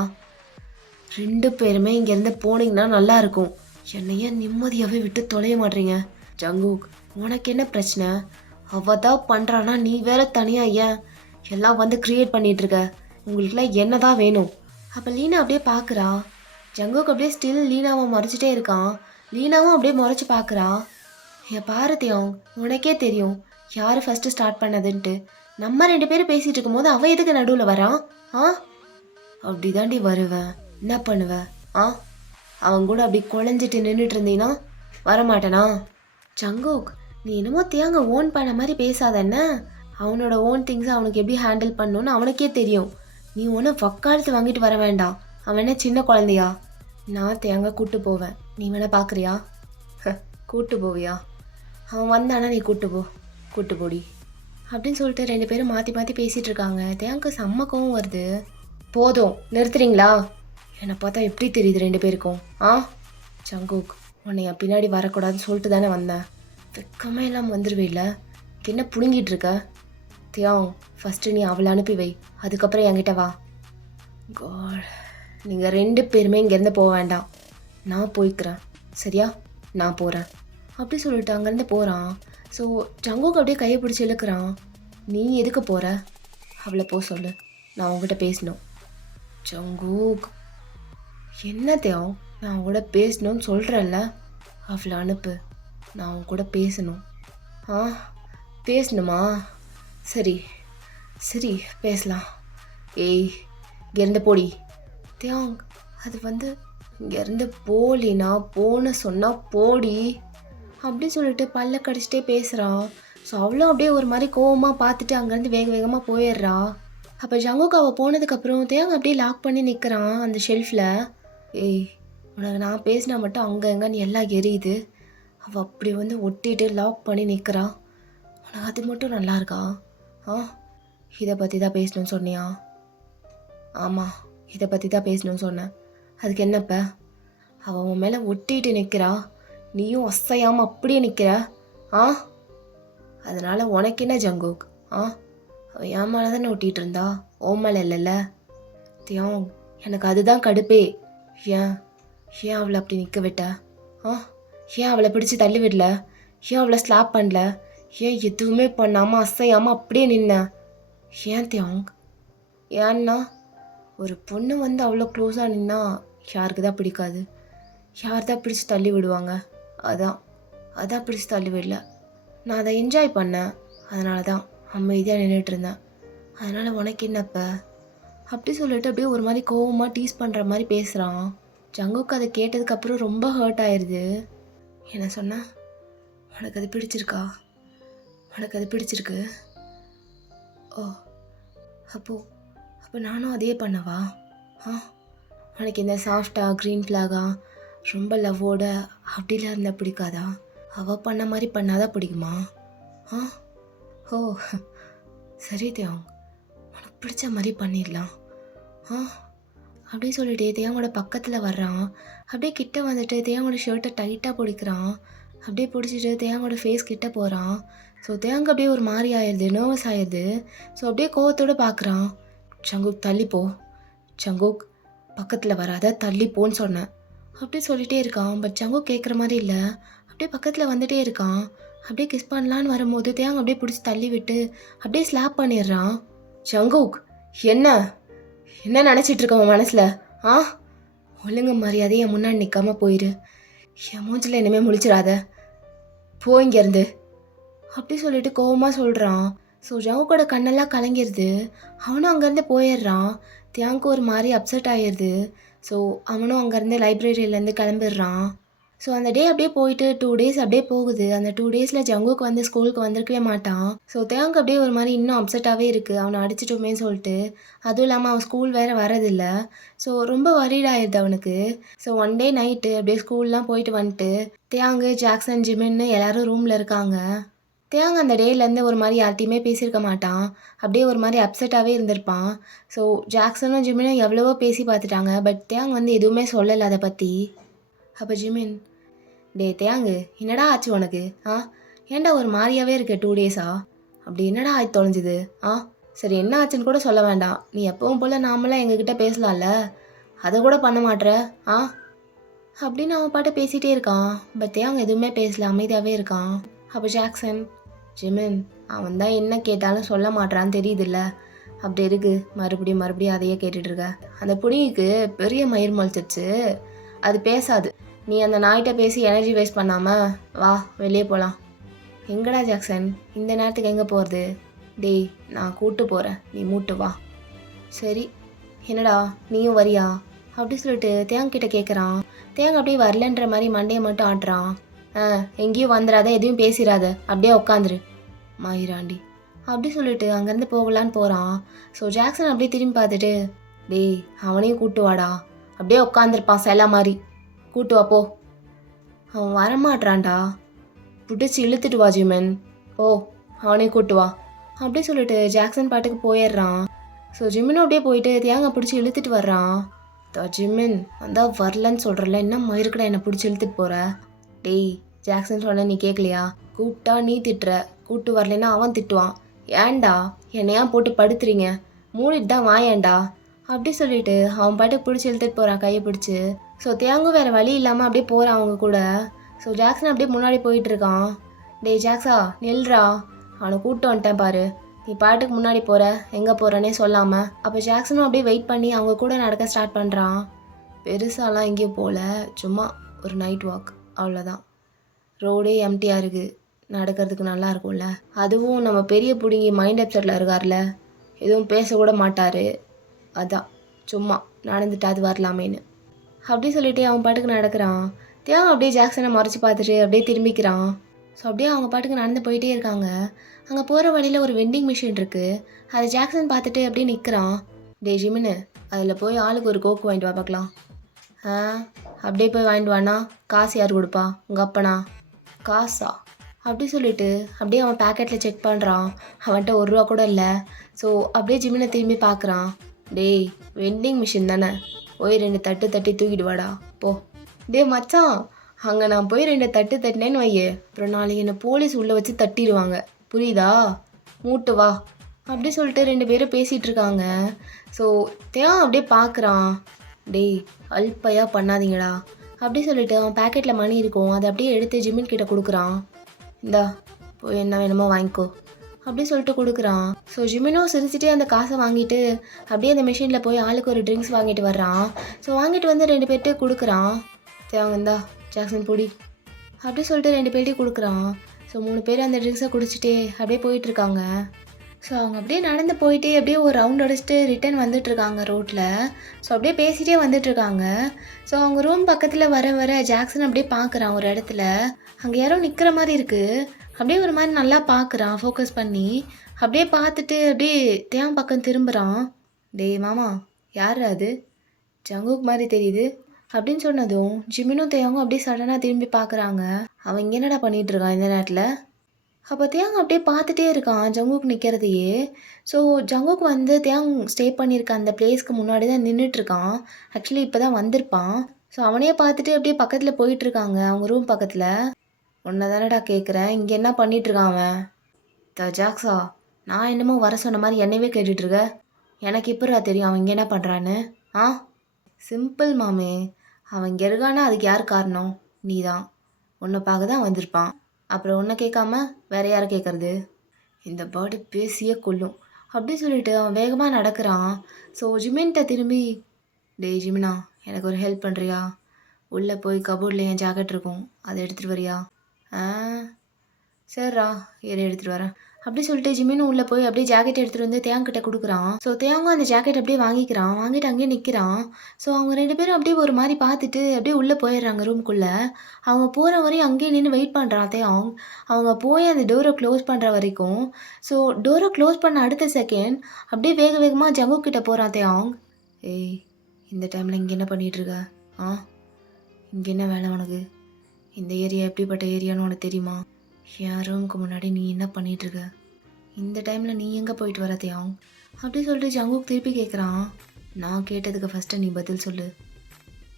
2 பேருமே இங்கேருந்து போனீங்கன்னா நல்லாயிருக்கும். என்னையே நிம்மதியாகவே விட்டு தொலைய மாட்டீங்க. ஜங்குக், உனக்கு என்ன பிரச்சனை? அவள் தான் பண்ணுறான்னா நீ வேற தனியாக ஏன் எல்லாம் வந்து க்ரியேட் பண்ணிகிட்ருக்க? உங்களுக்குலாம் என்ன தான் வேணும்? அப்போ லீனா அப்படியே பார்க்குறா. ஜங்குக் அப்படியே ஸ்டில் லீனாவை முறைச்சிட்டே இருக்கான். லீனாவும் அப்படியே முறைச்சி பார்க்குறா. பாரதியம், உனக்கே தெரியும் யார் ஃபஸ்ட்டு ஸ்டார்ட் பண்ணதுன்ட்டு. நம்ம 2 பேரும் பேசிகிட்டு இருக்கும்போது அவன் எதுக்கு நடுவில் வரான்? அப்படி தாண்டி வருவேன், என்ன பண்ணுவேன்? அவன் கூட அப்படி குழஞ்சிட்டு நின்றுட்டு இருந்தீன்னா வரமாட்டேனா? ஜங்குக், நீ என்னமோ தேங்க ஓன் பண்ண மாதிரி பேசாத என்ன? அவனோட ஓன் திங்ஸை அவனுக்கு எப்படி ஹேண்டில் பண்ணணுன்னு அவனுக்கே தெரியும். நீ ஒன்றும் வக்காலத்து வாங்கிட்டு வர வேண்டாம். அவன் என்ன சின்ன குழந்தையா? நான் தேங்க கூட்டு போவேன், நீ வேணா பார்க்குறியா? கூட்டு போவியா? அவன் வந்தானா நீ கூட்டு போடி அப்படின்னு சொல்லிட்டு 2 பேரும் மாற்றி மாற்றி பேசிகிட்டு இருக்காங்க. தேங்க செம்ம கோவம் வருது. போதும் நிறுத்துறீங்களா? என்னை பார்த்தா எப்படி தெரியுது 2 பேருக்கும்? ஜங்குக், உன்னை என் பின்னாடி வரக்கூடாதுன்னு சொல்லிட்டு தானே வந்தேன். வெக்கமே இல்லாமல் வந்துடுவே இல்லை? என்ன புடுங்கிட்டு இருக்க? தியாங், ஃபஸ்ட்டு நீ அவளை அனுப்பி வை, அதுக்கப்புறம் என்கிட்ட வா. காட், நீங்கள் 2 பேருமே இங்கேருந்து போக வேண்டாம், நான் போய்க்கிறேன், சரியா? நான் போகிறேன் அப்படி சொல்லிட்டு அங்கேருந்து போகிறான். ஸோ ஜங்குக் அப்படியே கையை பிடிச்சி இழுக்கிறான். நீ எதுக்கு போகிற? அவளை போ சொல்லு, நான் உங்ககிட்ட பேசணும். ஜங்குக், என்ன தியாங், நான் அவங்களோட பேசணும்னு சொல்கிறேன்ல, அவளை அனுப்பு, நான் அவங்க கூட பேசணும். பேசணுமா? சரி சரி பேசலாம். ஏய், இங்கேருந்து போடி. தியாங், அது வந்து இங்கேருந்து போலினா போன்னு சொன்னால் போடி அப்படின்னு சொல்லிட்டு பல்ல கடிச்சிட்டே பேசுகிறான். ஸோ அவ்வளோ அப்படியே ஒரு மாதிரி கோவமாக பார்த்துட்டு அங்கேருந்து வேக வேகமாக போயிடுறா. அப்போ ஜங்குக் அவள் போனதுக்கப்புறம் தியாங் அப்படியே லாக் பண்ணி நிற்கிறான் அந்த ஷெல்ஃபில். ஏய், உனக்கு நான் பேசினா மட்டும் அங்கே எங்கன்னு எல்லாம் எரியுது, அவள் அப்படி வந்து ஒட்டிட்டு லாக் பண்ணி நிற்கிறா. உனக்கு அது மட்டும் நல்லா இருக்கா? இதை பற்றி தான் பேசணும்னு சொன்னியா? ஆமாம், இதை பற்றி தான் பேசணும்னு சொன்னேன். அதுக்கு என்னப்ப? அவள் உன் மேலே ஒட்டிட்டு நிற்கிறா, நீயும் அசையாமல் அப்படியே நிற்கிற. அதனால் உனக்கு என்ன ஜங்குக்? அவள் என் மேலே தானே ஒட்டிகிட்டு இருந்தா, ஓ மேலே இல்லைல்ல? தியாங், எனக்கு அதுதான் கடுப்பே. ஏன் ஏன் அவளை அப்படி நிற்க விட்ட? ஏன் அவளை பிடிச்சி தள்ளி விடல? ஏன் அவளை ஸ்லாப் பண்ணல? ஏன் எதுவுமே பண்ணாமல் அசையாமல் அப்படியே நின்ன? ஏன் தியாங்? ஏன்னா ஒரு பொண்ணு வந்து அவ்வளோ க்ளோஸாக நின்னா யாருக்கு தான் பிடிக்காது? யார் தான் பிடிச்சி தள்ளி விடுவாங்க? அதான் பிடிச்சி தள்ளி விடல. நான் அதை என்ஜாய் பண்ணேன், அதனால தான் அமைதியாக நின்றுட்டு இருந்தேன். அதனால் உனக்கு என்னப்ப? அப்படி சொல்லிட்டு அப்படியே ஒரு மாதிரி கோவமாக டீஸ் பண்ணுற மாதிரி பேசுகிறான். ஜங்குக்கு அதை கேட்டதுக்கப்புறம் ரொம்ப ஹர்ட் ஆயிடுது. என்ன சொன்ன? உனக்கு அது பிடிச்சிருக்கா? உனக்கு அது பிடிச்சிருக்கு? ஓ, அப்போ நானும் அதே பண்ணவா? உனக்கு இந்த சாஃப்டாக க்ரீன் ஃப்ளாகா ரொம்ப லவ்வோட அப்படிலாம் இருந்தால் பிடிக்காதா? அவள் பண்ண மாதிரி பண்ணாதான் பிடிக்குமா? ஓ சரி தியாங், உனக்கு பிடிச்ச மாதிரி பண்ணிடலாம். அப்படியே சொல்லிட்டு தேவனோட பக்கத்தில் வர்றான். அப்படியே கிட்ட வந்துட்டு தேவனோட ஷர்ட்டை டைட்டாக பிடிக்கிறான். அப்படியே பிடிச்சிட்டு தேவனோட ஃபேஸ் கிட்ட போகிறான். ஸோ தேங்க அப்படியே ஒரு மாதிரி ஆயிடுது, நர்வஸ் ஆயிடுது. ஸோ அப்படியே கோவத்தோடு பார்க்குறான். ஜங்குக் தள்ளிப்போ, ஜங்குக் பக்கத்தில் வராத, தள்ளிப்போன்னு சொன்னேன். அப்படியே சொல்லிகிட்டே இருக்கான். பட் ஜங்குக் கேட்குற மாதிரி இல்லை. அப்படியே பக்கத்தில் வந்துகிட்டே இருக்கான். அப்படியே கிஸ் பண்ணலான்னு வரும்போது தேங்க அப்படியே பிடிச்சி தள்ளி விட்டு அப்படியே ஸ்லாப் பண்ணிடுறான். ஜங்குக், என்ன என்ன நினச்சிட்டு இருக்க உன் மனசில்? ஒழுங்கு மரியாதையை என் முன்னாடி நிற்காம போயிரு, என் மூஞ்சில் இனிமேல் முழிச்சிடாத, போ இங்கேருந்து அப்படி சொல்லிட்டு கோவமாக சொல்கிறான். ஸோ ஜங்குக்கோட கண்ணெல்லாம் கலங்கிடுது. அவனும் அங்கேருந்து போயிடுறான். தியாங்க்கு ஒரு மாதிரி அப்செட் ஆகிடுது. ஸோ அவனும் அங்கேருந்து லைப்ரரியிலேருந்து கிளம்பிடுறான். ஸோ அந்த டே அப்படியே போயிட்டு 2 days அப்படியே போகுது. அந்த 2 daysல ஜங்குக்கு வந்து ஸ்கூலுக்கு வந்திருக்கவே மாட்டான். ஸோ தேங்க் அப்படியே ஒரு மாதிரி இன்னும் அப்செட்டாகவே இருக்குது, அவனை அடிச்சிட்டோமே சொல்லிட்டு. அதுவும் இல்லாமல் அவன் ஸ்கூல் வேறு வரதில்லை. ஸோ ரொம்ப வரிட் ஆயிடுது அவனுக்கு. ஸோ ஒன் டே நைட்டு அப்படியே ஸ்கூல்லாம் போயிட்டு வந்துட்டு தேங்கு, ஜாக்சன், ஜிமின்னு எல்லாரும் ரூமில் இருக்காங்க. தேங்க் அந்த டேலேருந்து ஒரு மாதிரி யார்ட்டையுமே பேசியிருக்க மாட்டான். அப்படியே ஒரு மாதிரி அப்செட்டாகவே இருந்திருப்பான். ஸோ ஜாக்சனும் ஜிமினும் எவ்வளவோ பேசி பார்த்துட்டாங்க. பட் தேங்க் வந்து எதுவுமே சொல்லலை அதை பற்றி. அப்போ ஜிமின், டே தேங்கு, என்னடா ஆச்சு உனக்கு? ஏன்டா ஒரு மாதிரியாவே இருக்க 2 days-ஆ? அப்படி என்னடா ஆகி தொலைஞ்சுது? சரி, என்ன ஆச்சுன்னு கூட சொல்ல வேண்டாம், நீ எப்பவும் போல் நாமெல்லாம் எங்ககிட்ட பேசலாம்ல, அதை கூட பண்ண மாட்ற அப்படின்னு அவன் பாட்டு பேசிகிட்டே இருக்கான். பட் தேங்க் எதுவுமே பேசல, அமைதியாகவே இருக்கான். அப்போ ஜாக்சன், ஜிமின், அவன் தான் என்ன கேட்டாலும் சொல்ல மாட்டான்னு தெரியுதுல்ல, அப்படி இருக்கு மறுபடியும் அதையே கேட்டுட்ருக்க. அந்த புடிக்கு பெரிய மயிர் முளைச்சிருச்சு, அது பேசாது. நீ அந்த நாய்கிட்ட பேசி எனர்ஜி வேஸ்ட் பண்ணாமல் வா, வெளியே போகலாம். எங்கடா ஜாக்சன், இந்த நேரத்துக்கு எங்கே போகிறது? டேய், நான் கூப்பிட்டு போகிறேன், நீ மூட்டு வா. சரி, என்னடா நீயும் வரியா அப்படி சொல்லிட்டு தேங்கிட்ட கேட்குறான். தேங்க அப்படியே வரலன்ற மாதிரி மண்டையை மட்டும் ஆட்டுறான். எங்கேயும் வந்துடாத, எதையும் பேசிடாத, அப்படியே உட்காந்துரு மயிராண்டி அப்படி சொல்லிட்டு அங்கேருந்து போகலான்னு போகிறான். ஸோ ஜாக்சன் அப்படியே திரும்பி பார்த்துட்டு, டேய் அவனையும் கூப்பிட்டு வாடா அப்படியே உட்காந்துருப்பான் சிலை மாதிரி. கூட்டு வா போ. அவன் வரமாட்றான்டா. பிடிச்சி இழுத்துட்டு வா ஜிமின். ஓ அவனே கூட்டு வா. அப்படியே சொல்லிட்டு ஜாக்சன் பாட்டுக்கு போயிடுறான். ஸோ ஜிமினும் அப்படியே போயிட்டு தியாங்கா பிடிச்சி இழுத்துட்டு வர்றான். ஜிமின் வந்தா வரலன்னு சொல்கிறல, என்ன மயிருக்கடா என்னை பிடிச்சி இழுத்துட்டு போகிற? டேய் ஜாக்சன் சொன்ன நீ கேட்கலையா? கூப்பிட்டா நீ திட்டுற, கூப்பிட்டு வரலன்னா அவன் திட்டுவான். ஏன்டா என்னையா போட்டு படுத்துறீங்க? மூடிட்டு தான் வாயேன்டா. அப்படி சொல்லிட்டு அவன் பாட்டுக்கு பிடிச்சி இழுத்துட்டு போகிறான் கையை பிடிச்சி. ஸோ தியாங்கும் வேறு வழி இல்லாமல் அப்படியே போகிறான் அவங்க கூட. ஸோ ஜாக்சன் அப்படியே முன்னாடி போயிட்டுருக்கான். டேய் ஜாக்ஸா நில்றா, அவனை கூப்பிட்டு வந்துட்டேன் பாரு. நீ பாட்டுக்கு முன்னாடி போகிற, எங்கே போகிறனே சொல்லாமல். அப்போ ஜாக்சனும் அப்படியே வெயிட் பண்ணி அவங்க கூட நடக்க ஸ்டார்ட் பண்ணுறான். பெருசாலாம் எங்கேயும் போகல, சும்மா ஒரு நைட் வாக் அவ்வளோதான். ரோடே எம்டியாக இருக்குது, நடக்கிறதுக்கு நல்லா இருக்கும்ல. அதுவும் நம்ம பெரிய பிடிங்கி மைண்ட் அப்செட்டில் இருக்கார்ல, எதுவும் பேசக்கூட மாட்டார். அதான் சும்மா நடந்துட்டு அது வரலாமேன்னு அப்படி சொல்லிட்டு அவன் பாட்டுக்கு நடக்கிறான். தியாகம் அப்படியே ஜாக்சனை மறைச்சி பார்த்துட்டு அப்படியே திரும்பிக்கிறான். ஸோ அப்படியே அவங்க பாட்டுக்கு நடந்து போயிட்டே இருக்காங்க. அங்கே போகிற வழியில் ஒரு வெண்டிங் மிஷின் இருக்குது. அதை ஜாக்சன் பார்த்துட்டு அப்படியே நிற்கிறான். டே ஜிமின்னு, அதில் போய் ஆளுக்கு ஒரு கோக்கு வாங்கிட்டு வா பார்க்கலாம். அப்படியே போய் வாங்கிட்டு வானா? காசு யார் கொடுப்பா? உங்கள் அப்பனா? காசா? அப்படி சொல்லிட்டு அப்படியே அவன் பேக்கெட்டில் செக் பண்ணுறான். அவன்கிட்ட ₹1 கூட இல்லை. ஸோ அப்படியே ஜிமினை திரும்பி பார்க்குறான். டேய் வெண்டிங் மிஷின் தானே, போய் 2 தட்டு தட்டி தூக்கிட்டு வாடா போ. டே மச்சான், அங்கே நான் போய் 2 தட்டு தட்டினேன்னு வையே, அப்புறம் நாளைக்கு என்னை போலீஸ் உள்ளே வச்சு தட்டிடுவாங்க, புரியுதா? மூட்டு வா. அப்படி சொல்லிட்டு 2 பேரும் பேசிகிட்டு இருக்காங்க. ஸோ தேவன் அப்படியே பார்க்குறான். டேய் அல்பையாக பண்ணாதீங்கடா. அப்படி சொல்லிட்டு அவன் பேக்கெட்டில் மணி இருக்கும், அதை அப்படியே எடுத்து ஜிமின் கிட்ட கொடுக்குறான். இந்தா போய் என்ன வேணுமோ வாங்கிக்கோ அப்படி சொல்லிட்டு கொடுக்குறான். ஸோ ஜிமினும் சிரிச்சிட்டே அந்த காசை வாங்கிட்டு அப்படியே அந்த மிஷினில் போய் ஆளுக்கு ஒரு ட்ரிங்க்ஸ் வாங்கிட்டு வர்றான். ஸோ வாங்கிட்டு வந்து 2 பேர்கிட்ட கொடுக்குறான். தேவங்கந்தா ஜாக்சன் பொடி அப்படி சொல்லிட்டு 2 பேர்ட்டையும் கொடுக்குறான். ஸோ 3 பேர் அந்த ட்ரிங்க்ஸை குடிச்சிட்டே அப்படியே போயிட்டுருக்காங்க. ஸோ அவங்க அப்படியே நடந்து போயிட்டே அப்படியே ஒரு ரவுண்ட் அடிச்சுட்டு ரிட்டன் வந்துட்டுருக்காங்க ரோட்டில். ஸோ அப்படியே பேசிகிட்டே வந்துட்டுருக்காங்க. ஸோ அவங்க ரூம் பக்கத்தில் வர வர ஜாக்சன் அப்படியே பார்க்குறான் ஒரு இடத்துல. அங்கே யாரோ நிற்கிற மாதிரி இருக்குது. அப்படியே ஒரு மாதிரி நல்லா பார்க்குறான் ஃபோக்கஸ் பண்ணி. அப்படியே பார்த்துட்டு அப்படியே தேவன் பக்கம் திரும்புகிறான். டேய் மாமா, யார் அது? ஜங்குக் மாதிரி தெரியுது அப்படின்னு சொன்னதும் ஜிமினும் தேவங்கும் அப்படியே சடனாக திரும்பி பார்க்குறாங்க. அவன் இங்கே என்னடா பண்ணிகிட்டு இருக்கான் இந்த நேரத்தில்? அப்போ தேவங்க அப்படியே பார்த்துட்டே இருக்கான் ஜங்குக் நிற்கிறதையே. ஸோ ஜங்குக் வந்து தேவங் ஸ்டே பண்ணியிருக்க அந்த பிளேஸ்க்கு முன்னாடி தான் நின்றுட்டுருக்கான். ஆக்சுவலி இப்போ தான் வந்திருப்பான். ஸோ அவனையே பார்த்துட்டு அப்படியே பக்கத்தில் போயிட்டுருக்காங்க அவங்க ரூம் பக்கத்தில். உன்னை தானடா கேட்குறேன், இங்கே என்ன பண்ணிகிட்ருக்கான் அவன்? ஜாக்ஸா, நான் என்னமோ வர சொன்ன மாதிரி என்னவே கேட்டுட்ருக்க. எனக்கு இப்போடா தெரியும் அவன் இங்கே என்ன பண்ணுறான்னு. சிம்பிள் மாமே, அவன் இங்கே இருக்கானா அதுக்கு யார் காரணம்? நீ தான். உன்னை பார்க்க தான் வந்திருப்பான். அப்புறம் உன்னை கேட்காம வேற யாரை கேட்குறது? இந்த பாடி பேசியே கொல்லும் அப்படி சொல்லிட்டு அவன் வேகமாக நடக்கிறான். ஸோ ஜிமின்கிட்ட திரும்பி, டேய் ஜிமினா, எனக்கு ஒரு ஹெல்ப் பண்ணுறியா? உள்ளே போய் கபோர்டில் என் ஜாக்கெட் இருக்கும், அதை எடுத்துகிட்டு வரியா? சரிடா ஏறி எடுத்துகிட்டு வரேன் அப்படி சொல்லிட்டு ஜிமினும் உள்ளே போய் அப்படியே ஜாக்கெட் எடுத்துகிட்டு வந்து தேவங்கிட்ட கொடுக்குறான். ஸோ தேவங்க அந்த ஜாக்கெட் அப்படியே வாங்கிக்கிறான். வாங்கிட்டு அங்கேயே நிற்கிறான். ஸோ அவங்க 2 பேரும் அப்படியே ஒரு மாதிரி பார்த்துட்டு அப்படியே உள்ளே போயிடுறாங்க ரூம்குள்ளே. அவங்க போகிற வரையும் அங்கேயே நின்று வெயிட் பண்ணுறான் தேவங். அவங்க போய் அந்த டோரை க்ளோஸ் பண்ணுற வரைக்கும். ஸோ டோரை க்ளோஸ் பண்ண அடுத்த செகண்ட் அப்படியே வேக வேகமாக ஜங்குக் கிட்ட போகிறான் தேவங். ஏய் இந்த டைமில் இங்கே என்ன பண்ணிகிட்ருக்க? இங்கே என்ன வேலை உனக்கு? இந்த ஏரியா எப்படிப்பட்ட ஏரியான்னு உனக்கு தெரியுமா? என் ரூமுக்கு முன்னாடி நீ என்ன பண்ணிகிட்ருக்க? இந்த டைமில் நீ எங்கே போயிட்டு வர தேவங் அப்படி சொல்லிட்டு ஜங்குக் திருப்பி கேட்குறான். நான் கேட்டதுக்கு ஃபஸ்ட்டு நீ பதில் சொல்லு.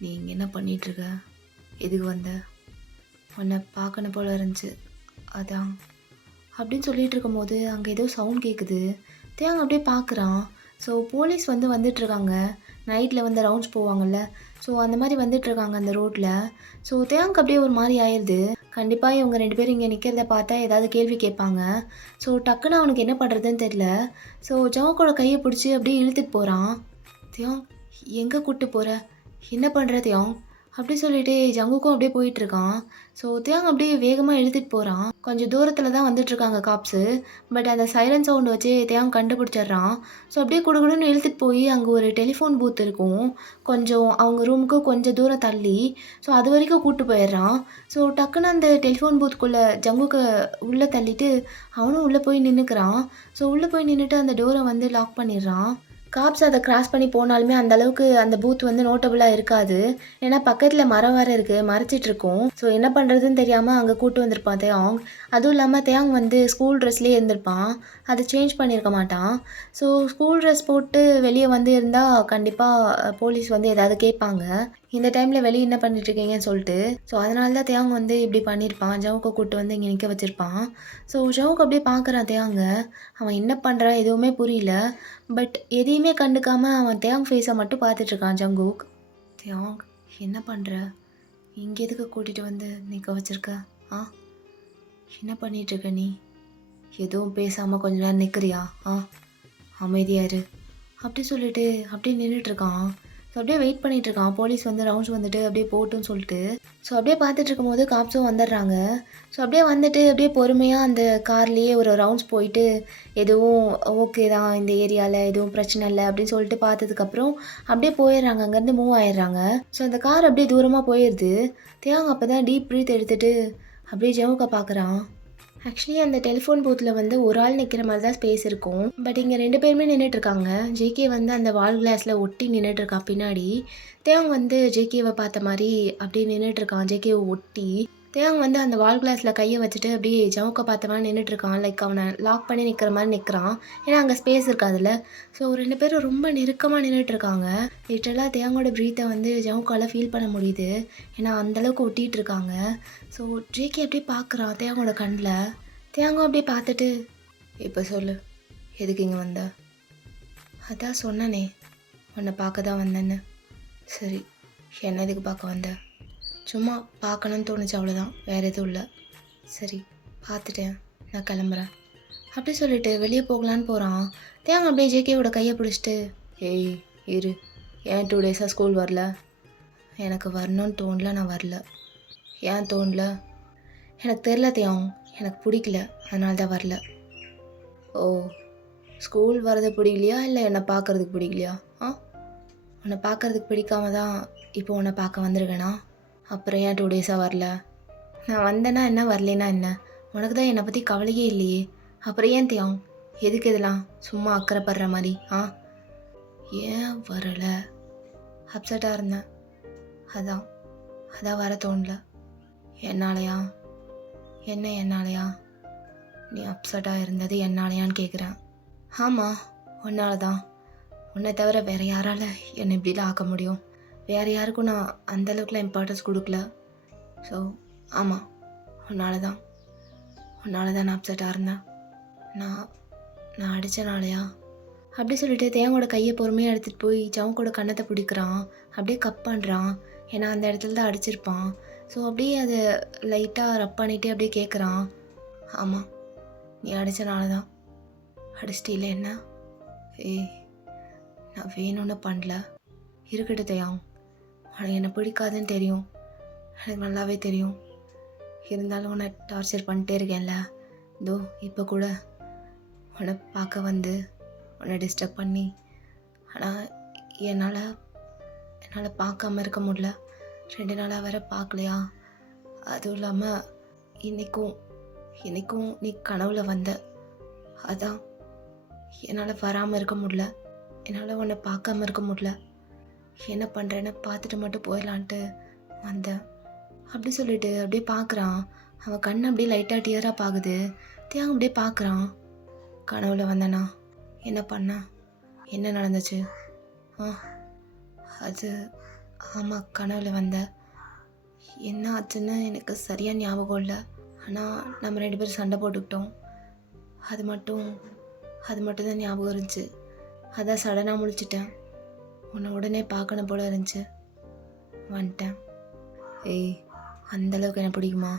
நீ இங்கே என்ன பண்ணிகிட்ருக்க? எதுக்கு வந்த? உன்னை பார்க்கணும் போல இருந்துச்சு, அதான் அப்படின்னு சொல்லிகிட்டு இருக்கும்போது அங்கே ஏதோ சவுண்ட் கேட்குது. தேவங்க அப்படியே பார்க்குறான். ஸோ போலீஸ் வந்துட்டுருக்காங்க. நைட்டில் வந்து ரவுண்ட்ஸ் போவாங்கள்ல, ஸோ அந்த மாதிரி வந்துட்டுருக்காங்க அந்த ரோட்டில். ஸோ தேவங்க அப்படியே ஒரு மாதிரி ஆயிடுது. கண்டிப்பாக இவங்க 2 பேரும் இங்கே நிற்கிறத பார்த்தா ஏதாவது கேள்வி கேட்பாங்க. ஸோ டக்குன்னு அவனுக்கு என்ன பண்ணுறதுன்னு தெரில. ஸோ ஜங்குக்கோட கையை பிடிச்சி அப்படியே இழுத்துட்டு போகிறான். தேவங் எங்கே கூப்பிட்டு போகிற? என்ன பண்ணுற தேவங் அப்படி சொல்லிட்டு ஜங்குக்கும் அப்படியே போயிட்டுருக்கான். ஸோ தேவங் அப்படியே வேகமாக இழுத்துட்டு போகிறான். கொஞ்சம் தூரத்தில் தான் வந்துட்டுருக்காங்க காப்ஸு. பட் அந்த சைலன் சவுண்டு வச்சு தேவங் கண்டுபிடிச்சிட்றான். ஸோ அப்படியே குடுகுடுன்னு இழுத்துட்டு போய் அங்கே ஒரு டெலிஃபோன் பூத் இருக்கும், கொஞ்சம் அவங்க ரூமுக்கு கொஞ்சம் தூரம் தள்ளி. ஸோ அது வரைக்கும் கூப்பிட்டு போயிடுறான். ஸோ டக்குன்னு அந்த டெலிஃபோன் பூத்துக்குள்ளே ஜங்குக்கு உள்ளே தள்ளிட்டு அவனும் உள்ளே போய் நின்றுக்கிறான். ஸோ உள்ளே போய் நின்றுட்டு அந்த டோரை வந்து லாக் பண்ணிடுறான். காப்ஸ் அத கிராஸ் பண்ணி போனாலுமே அந்த அளவுக்கு அந்த பூத் வந்து நோட்டபிளா இருக்காது. ஏன்னா பக்கத்துல மரம் வேற இருக்கு. மறைச்சிட்டுருக்கும். ஸோ என்ன பண்றதுன்னு தெரியாம அங்க கூட்டு வந்திருப்பான் தேயாங். அதுவும் இல்லாம தேயாங் வந்து ஸ்கூல் ட்ரெஸ்லயே இருந்திருப்பான். அத சேஞ்ச் பண்ணியிருக்க மாட்டான். ஸோ ஸ்கூல் ட்ரெஸ் போட்டு வெளிய வந்து இருந்தா கண்டிப்பா போலீஸ் வந்து ஏதாவது கேட்பாங்க. இந்த டைம்ல வெளிய என்ன பண்ணிட்டு இருக்கீங்கன்னு சொல்லிட்டு. ஸோ அதனால தான் தேயாங் வந்து இப்படி பண்ணியிருப்பான். ஜவுக்க கூட்டு வந்து இங்க நிக்க வச்சிருப்பான். ஸோ ஜவுக் அப்படியே பார்க்குறான் தேயாங்க. அவன் என்ன பண்றான் எதுவுமே புரியல. பட் எதையுமே கண்டுக்காம அவன் தேயாங் ஃபேஸை மட்டும் பார்த்துட்டு இருக்கான் ஜங்குக். தேயாங் என்ன பண்ற? இங்க எதுக்கு கூட்டிட்டு வந்து நிக்க வச்சிருக்க? ஆ என்ன பண்ணிட்டு இருக்க நீ? எதுவும் பேசாம கொஞ்ச நேரம் நிக்கிறியா? அமைதியா இரு. அப்படி சொல்லிட்டு அப்படியே நின்றுட்டு இருக்கான். ஸோ அப்படியே வெயிட் பண்ணிட்டு இருக்கான். போலீஸ் வந்து ரவுண்ட்ஸ் வந்துட்டு அப்படியே போட்டுன்னு சொல்லிட்டு. ஸோ அப்படியே பார்த்துட்டு இருக்கும்போது காப்ஸும் வந்துடுறாங்க. ஸோ அப்படியே வந்துட்டு அப்படியே பொறுமையாக அந்த கார்லேயே ஒரு ரவுண்ட்ஸ் போயிட்டு எதுவும் ஓகே தான் இந்த ஏரியாவில் எதுவும் பிரச்சனை இல்லை அப்படின்னு சொல்லிட்டு பார்த்ததுக்கப்புறம் அப்படியே போயிடுறாங்க. அங்கேருந்து மூவ் ஆயிடுறாங்க. ஸோ அந்த கார் அப்படியே தூரமாக போயிடுது. தேவாங்க அப்போ தான் டீப் ப்ரீத் எடுத்துட்டு அப்படியே ஜவுக்க பார்க்குறான். ஆக்சுவலி அந்த டெலிஃபோன் பூத்தில் வந்து ஒரு ஆள் நிற்கிற மாதிரி தான் ஸ்பேஸ் இருக்கும். பட் இங்கே 2 பேருமே நின்றுட்டுருக்காங்க. ஜேகே வந்து அந்த வால் கிளாஸில் ஒட்டி நின்றுட்டுருக்கான் பின்னாடி. தேவாங் வந்து ஜேகேவை பார்த்த மாதிரி அப்படியே நின்றுட்டுருக்கான் ஜேகேவை ஒட்டி. தேவாங் வந்து அந்த வால் கிளாஸில் கையை வச்சுட்டு அப்படியே ஜவுக்க பார்த்த மாதிரி நின்றுட்டுருக்கான். லைக் அவனை லாக் பண்ணி நிற்கிற மாதிரி நிற்கிறான். ஏன்னா அங்கே ஸ்பேஸ் இருக்காதுல்ல. ஸோ 2 பேரும் ரொம்ப நெருக்கமாக நின்றுட்டுருக்காங்க. லிட்டரலாக தேவாங்கோட ப்ரீத்தை வந்து ஜவுக்கால் ஃபீல் பண்ண முடியுது. ஏன்னா அந்தளவுக்கு ஒட்டிகிட்டு இருக்காங்க. ஸோ ஜேகே அப்படியே பார்க்குறான் தேவாங்கோட கண்ணில். தேவாங்கும் அப்படியே பார்த்துட்டு இப்போ சொல்லு எதுக்கு இங்கே வந்த? அதான் சொன்னனே உன்னை பார்க்க தான் வந்தேன்னு. சரி என்ன எதுக்கு பார்க்க வந்த? சும்மா பார்க்கணுன்னு தோணுச்சு அவ்வளோதான், வேறு எதுவும் இல்லை. சரி பார்த்துட்டேன், நான் கிளம்புறேன் அப்படி சொல்லிட்டு வெளியே போகலான்னு போகிறான். தேவாங்க அப்படியே ஜேகேவோட கையை பிடிச்சிட்டு ஏய் இரு, ஏன் 2 டேஸாக ஸ்கூல் வரல? எனக்கு வரணும்னு தோணல, நான் வரல. ஏன் தோணல? எனக்கு தெரில தேவாங், எனக்கு பிடிக்கல, அதனால தான் வரல. ஓ, ஸ்கூல் வர்றது பிடிக்கலையா இல்லை என்னை பார்க்குறதுக்கு பிடிக்கலையா? உன்னை பார்க்குறதுக்கு பிடிக்காம தான் இப்போ உன்னை பார்க்க வந்திருக்கேனா? அப்புறம் ஏன் 2 டேஸாக வரல? நான் வந்தேன்னா என்ன, வரலேன்னா என்ன? உனக்கு தான் என்னை பற்றி கவலையே இல்லையே. அப்புறம் ஏன் தேவாங் எதுக்கு இதெல்லாம் சும்மா அக்கறைப்படுற மாதிரி? ஏன் வரலை? அப்செட்டாக இருந்தேன், அதான் அதான் வர தோணல. என்னாலையா? என்ன என்னாலையா? நீ அப்செட்டாக இருந்தது என்னாலையான்னு கேட்குறேன். ஆமாம் உன்னால தான். உன்னை தவிர வேறு யாரால் என்னை இப்படிலாம் ஆக்க முடியும்? வேறு யாருக்கும் நான் அந்தளவுக்குலாம் இம்பார்ட்டன்ஸ் கொடுக்கல. ஸோ ஆமாம் உன்னால தான் நான் அப்செட்டாக இருந்தேன். நான் அடித்தனாலையா? அப்படி சொல்லிட்டு தேவாங்கோட கையை பொறுமையாக எடுத்துகிட்டு போய் ஜவுக்கோட கன்னத்தை பிடிக்கிறான். அப்படியே கப் பண்ணுறான். ஏன்னா அந்த இடத்துல தான் அடிச்சிருப்பான். ஸோ அப்படியே அதை லைட்டாக ரப் பண்ணிகிட்டே அப்படியே கேட்குறான். ஆமாம் நீ அடித்தனால தான். அடிச்சிட்டில்ல என்ன? ஏய் நான் வேணும்னு பண்ணல. இருக்கட்டும் தேவாங், உனக்கு என்னை பிடிக்காதுன்னு தெரியும், எனக்கு நல்லாவே தெரியும். இருந்தாலும் உன்னை டார்ச்சர் பண்ணிட்டே இருக்கேன்ல. இதோ இப்போ கூட உன்னை பார்க்க வந்து உன்னை டிஸ்டர்ப் பண்ணி. ஆனால் என்னால் பார்க்காம இருக்க முடியல. 2 நாளாக வேற பார்க்கலையா? அதுவும் இல்லாமல் இன்றைக்கும் நீ கனவுல வந்த. அதான் என்னால் வராமல் இருக்க முடியல. என்னால் உன்னை பார்க்காம இருக்க முடியல. என்ன பண்ணுறேன்னு பார்த்துட்டு மட்டும் போயிடலான்ட்டு வந்தேன் அப்படி சொல்லிட்டு அப்படியே பார்க்குறான். அவன் கண் அப்படியே லைட்டாக டியராக பார்க்குது. தேவாங்க அப்படியே பார்க்குறான். கனவுல வந்தேனா? என்ன பண்ண? என்ன நடந்துச்சு? அது ஆமாம் கனவுல வந்தேன். என்ன ஆச்சுன்னு எனக்கு சரியாக ஞாபகம் இல்லை. ஆனால் நம்ம 2 பேரும் சண்டை போட்டுக்கிட்டோம். அது மட்டும் தான் ஞாபகம் இருந்துச்சு. அதான் சடனாக முழிச்சிட்டேன். உன்னை உடனே பார்க்கணும் போல இருந்துச்சு, வந்துட்டேன். ஏய் அந்தளவுக்கு என்ன பிடிக்குமா?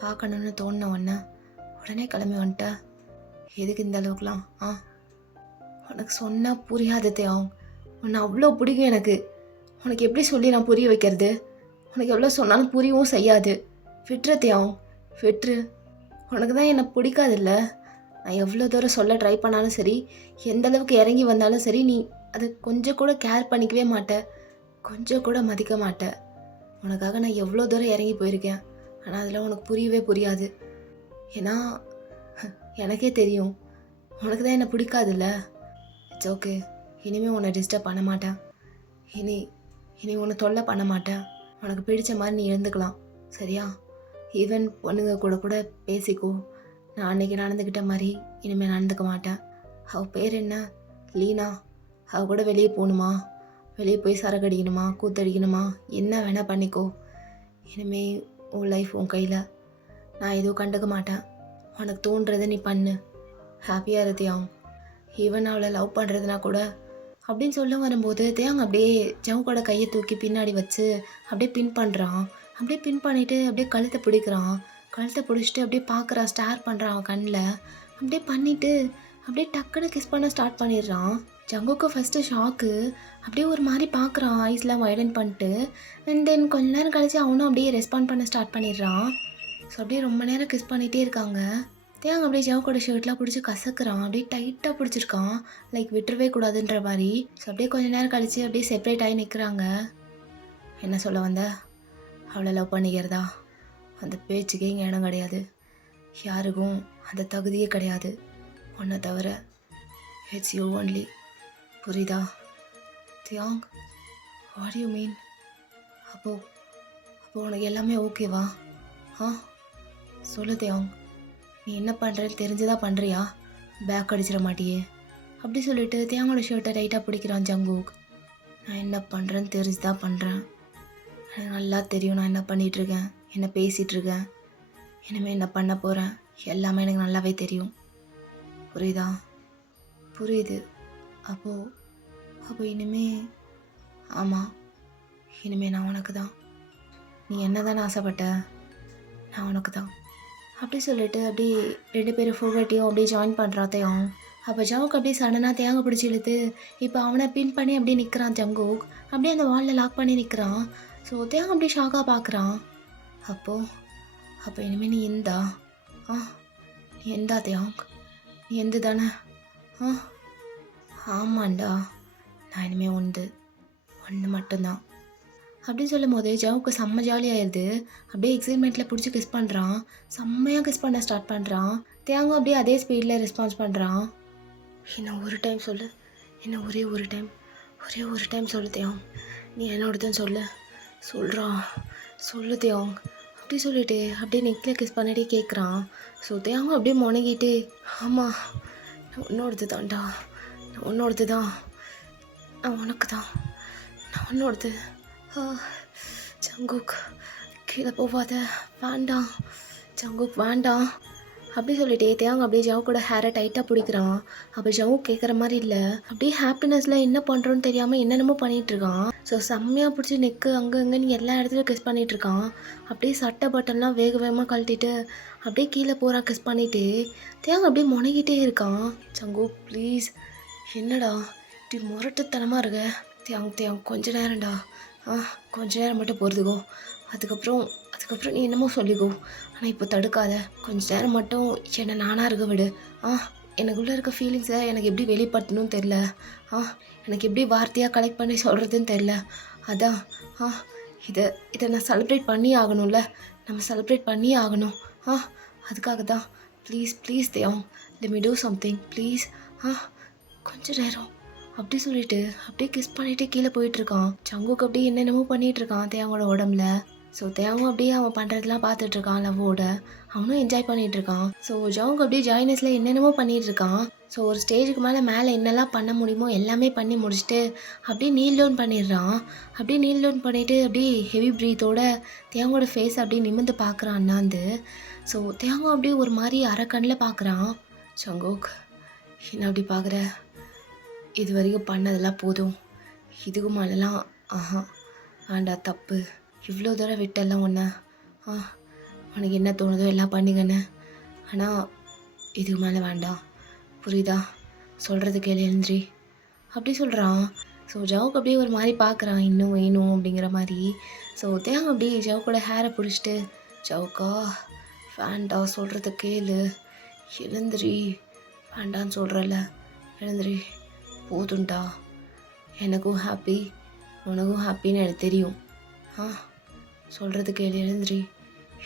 பார்க்கணுன்னு தோணுன உடனே கிளம்பி வந்துட்ட. எதுக்கு இந்த அளவுக்குலாம்? உனக்கு சொன்னால் புரியாது தேவாங். உன்னை அவ்வளோ பிடிக்கும் எனக்கு. உனக்கு எப்படி சொல்லி நான் புரிய வைக்கிறது? உனக்கு எவ்வளோ சொன்னாலும் புரியவும் செய்யாது. விட்டுரு தேவாங், விட்டுரு. உனக்கு தான் என்னை பிடிக்காதில்ல. நான் எவ்வளோ தூரம் சொல்ல ட்ரை பண்ணாலும் சரி, எந்த அளவுக்கு இறங்கி வந்தாலும் சரி, நீ அது கொஞ்சம் கூட கேர் பண்ணிக்கவே மாட்டேன், கொஞ்சம் கூட மதிக்க மாட்டேன். உனக்காக நான் எவ்வளோ தூரம் இறங்கி போயிருக்கேன். ஆனால் அதெல்லாம் உனக்கு புரியவே புரியாது. ஏன்னா எனக்கே தெரியும் உனக்கு தான் என்னை பிடிக்காதுல்ல. இட்ஸ் ஓகே, இனிமேல் உன்னை டிஸ்டர்ப் பண்ண மாட்டேன். இனி இனி உன்னை தொல்லை பண்ண மாட்டேன். உனக்கு பிடிச்ச மாதிரி நீ இருந்துக்கலாம், சரியா? ஈவன் பொண்ணுங்க கூட கூட பேசிக்கோ. நான் அன்னைக்கு நடந்துக்கிட்ட மாதிரி இனிமேல் நடந்துக்க மாட்டேன். அவள் பேர் என்ன? லீனா. அவள் கூட வெளியே போகணுமா, வெளியே போய் சரக்கு அடிக்கணுமா, கூத்தடிக்கணுமா, என்ன வேணால் பண்ணிக்கோ. இனிமே உன் லைஃப் உன் கையில். நான் எதுவும் கண்டுக்க மாட்டேன். உனக்கு தோன்றதை நீ பண்ணு. ஹாப்பியாக இருத்தியாம். ஈவன் அவளை லவ் பண்ணுறதுனா கூட அப்படின்னு சொல்ல வரும்போது தேங்க அப்படியே ஜவுக்கோட கையை தூக்கி பின்னாடி வச்சு அப்படியே பின் பண்ணுறான். அப்படியே பின் பண்ணிவிட்டு அப்படியே கழுத்தை பிடிக்கிறான். கழுத்தை பிடிச்சிட்டு அப்படியே பார்க்குறான், ஸ்டார் பண்ணுறான் அவன் கண்ணில். அப்படியே பண்ணிவிட்டு அப்படியே டக்குன்னு கிஸ் பண்ண ஸ்டார்ட் பண்ணிடுறான். ஜங்குக்கு ஃபஸ்ட்டு ஷாக்கு. அப்படியே ஒரு மாதிரி பார்க்குறான், ஐஸ்லாம் வைடன் பண்ணிட்டு. அண்ட் தென் கொஞ்ச நேரம் கழிச்சு அவனும் அப்படியே ரெஸ்பாண்ட் பண்ண ஸ்டார்ட் பண்ணிடுறான். ஸோ அப்படியே ரொம்ப நேரம் கிஸ் பண்ணிகிட்டே இருக்காங்க. தேங்க அப்படியே ஜவுக்கோட ஷர்ட்லாம் பிடிச்சி கசக்குறான். அப்படியே டைட்டாக பிடிச்சிருக்கான், லைக் விட்டுறவே கூடாதுன்ற மாதிரி. ஸோ அப்படியே கொஞ்ச நேரம் கழிச்சு அப்படியே செப்பரேட் ஆகி நிற்கிறாங்க. என்ன சொல்ல வந்த? அவளை லவ் பண்ணிக்கிறதா? அந்த பேச்சுக்கே இங்கே இடம் கிடையாது. யாருக்கும் அந்த தகுதியே கிடையாது உன்னை தவிர. It's you only. புரியுதா? தியாங், வாட் யூ மீன்? அப்போ உனக்கு எல்லாமே ஓகேவா? சொல்லு தியாங், நீ என்ன பண்ணுறன்னு தெரிஞ்சுதான் பண்ணுறியா? பேக் அடிச்சிட மாட்டியே. அப்படி சொல்லிட்டு தியாங்கோட ஷர்ட்டை டைட்டாக பிடிக்கிறான் ஜங்குக். நான் என்ன பண்ணுறேன்னு தெரிஞ்சு தான் பண்ணுறேன். எனக்கு நல்லா தெரியும் நான் என்ன பண்ணிகிட்ருக்கேன், என்ன பேசிகிட்ருக்கேன், இனிமேல் என்ன பண்ண போகிறேன், எல்லாமே எனக்கு நல்லாவே தெரியும். புரியுதா? புரியுது. அப்போ இனிமே ஆமாம், இனிமே நான் உனக்கு தான். நீ என்ன தானே ஆசைப்பட்ட? நான் உனக்கு தான். அப்படி சொல்லிட்டு அப்படியே 2 பேரும் ஃபோகட்டையும் அப்படியே ஜாயின் பண்ணுறாத்தையும். அப்போ ஜவுக்கு அப்படியே சடனாக தேங்க பிடிச்சி இழுத்து இப்போ அவனை பின் பண்ணி அப்படியே நிற்கிறான் ஜங்குக். அப்படியே அந்த வாலில் லாக் பண்ணி நிற்கிறான். ஸோ தேங்க அப்படியே ஷாக்காக பார்க்குறான். அப்போ இனிமேல் நீ எந்தா? நீ எந்தா தேங்க? நீ எந்த தானே? ஆமாண்டா, நான் இனிமேல் ஒன்று மட்டும்தான். அப்படின்னு சொல்லும் போது ஜவுக்கு செம்ம ஜாலியாகிடுது. அப்படியே எக்ஸைட்மெண்ட்டில் பிடிச்சி கிஸ் பண்ணுறான். செம்மையாக கிஸ் பண்ண ஸ்டார்ட் பண்ணுறான். தேங்கும் அப்படியே அதே ஸ்பீடில் ரெஸ்பான்ஸ் பண்ணுறான். இன்னும் ஒரு டைம் சொல்லு, இன்னும் ஒரே ஒரு டைம் சொல்லு தேவ். நீ என்னோடதுன்னு சொல்லு தேவ். அப்படி சொல்லிட்டு அப்படியே நெக்கில் கிஸ் பண்ணிட்டே கேட்குறான். ஸோ தேங்கும் அப்படியே முனகிட்டு, ஆமாம் நான் உன்னோடது தான்டா, நான் உன்னோடது தான், நான் உனக்கு தான், நான் உன்னோடது. ஜங்குக் கீழே போவாத, வேண்டாம் ஜங்குக் வேண்டாம். அப்படி சொல்லிட்டு தேங்க அப்படியே ஜவு கூட ஹேரை டைட்டாக பிடிக்கிறான். அப்போ ஜவு கேட்குற மாதிரி இல்லை. அப்படியே ஹாப்பினஸில் என்ன பண்ணுறோன்னு தெரியாமல் என்னென்னமோ பண்ணிகிட்ருக்கான். ஸோ செம்மையாக பிடிச்சி நெக்கு அங்கன்னு எல்லா இடத்துலையும் கிஸ் பண்ணிகிட்ருக்கான். அப்படியே சட்டை பட்டன்லாம் வேகமாக கழட்டிட்டு அப்படியே கீழே போகிறான் கிஸ் பண்ணிவிட்டு. தேங்க அப்படியே முனகிட்டே இருக்கான். ஜங்குக் ப்ளீஸ், என்னடா இப்படி முரட்டுத்தனமாக இருக்க? தேங்க கொஞ்ச நேரம்டா, கொஞ்ச நேரம் மட்டும் போகிறதுக்கோ, அதுக்கப்புறம் நீ என்னமோ சொல்லிக்கோ. ஆனால் இப்போ தடுக்காத, கொஞ்ச நேரம் மட்டும் என்னை நானாக இருக்க விடு. எனக்குள்ளே இருக்க ஃபீலிங்ஸை எனக்கு எப்படி வெளிப்படுத்தணும்னு தெரில. எனக்கு எப்படி வார்த்தையாக கலெக்ட் பண்ணி சொல்கிறதுன்னு தெரில. அதான் இதை நான் செலிப்ரேட் பண்ணி ஆகணும்ல, நம்ம செலிப்ரேட் பண்ணி ஆகணும். அதுக்காக தான். Please Dev, let me do something please. கொஞ்ச நேரம். அப்படி சொல்லிட்டு அப்படியே கிஸ் பண்ணிட்டு கீழே போயிட்டுருக்கான். ஜங்குக்கு அப்படியே என்னென்னமோ பண்ணிகிட்ருக்கான் தேங்கோட உடம்புல. ஸோ தேங்கும் அப்படியே அவன் பண்ணுறதுலாம் பார்த்துட்ருக்கான் லவ்வோட. அவனும் என்ஜாய் பண்ணிகிட்ருக்கான். ஸோ ஜவுக்கு அப்படியே ஜாயினஸில் என்னென்னமோ பண்ணிகிட்ருக்கான். ஸோ ஒரு ஸ்டேஜுக்கு மேலே என்னெல்லாம் பண்ண முடியுமோ எல்லாமே பண்ணி முடிச்சுட்டு அப்படியே நீல் டவுன் பண்ணிடுறான். அப்படியே நீல் டவுன் பண்ணிவிட்டு அப்படியே ஹெவி ப்ரீத்தோட தேங்கோட ஃபேஸ் அப்படியே நிமிர்ந்து பார்க்குறான் அண்ணாந்து. ஸோ தேங்கும் அப்படியே ஒரு மாதிரி அரைக்கண்ணில் பார்க்குறான். ஜங்குக், என்ன அப்படி பார்க்குற? இது வரைக்கும் பண்ணதெல்லாம் போதும், இதுக்கு மேலாம் வேண்டா, தப்பு. இவ்வளோ தூரம் விட்டெல்லாம் ஒன்று. உனக்கு என்ன தோணுதோ எல்லாம் பண்ணிக்கண்ணே, ஆனால் இதுக்கு மேலே வேண்டாம், புரியுதா? சொல்கிறது கேளு, எழுந்திரி. அப்படி சொல்கிறான். ஸோ ஜவுக்கு அப்படியே ஒரு மாதிரி பார்க்குறான், இன்னும் வேணும் அப்படிங்கிற மாதிரி. ஸோ தேங்க அப்படியே ஜவுக்கோட ஹேரை பிடிச்சிட்டு, ஜவுக்கா வேண்டாம், சொல்கிறத கேளு, எழுந்திரி, வேண்டான்னு சொல்கிறல்ல, எழுந்திரி, போதும்டா, எனக்கும் ஹாப்பி, உனக்கும் ஹாப்பின்னு எனக்கு தெரியும். சொல்கிறது கேளு,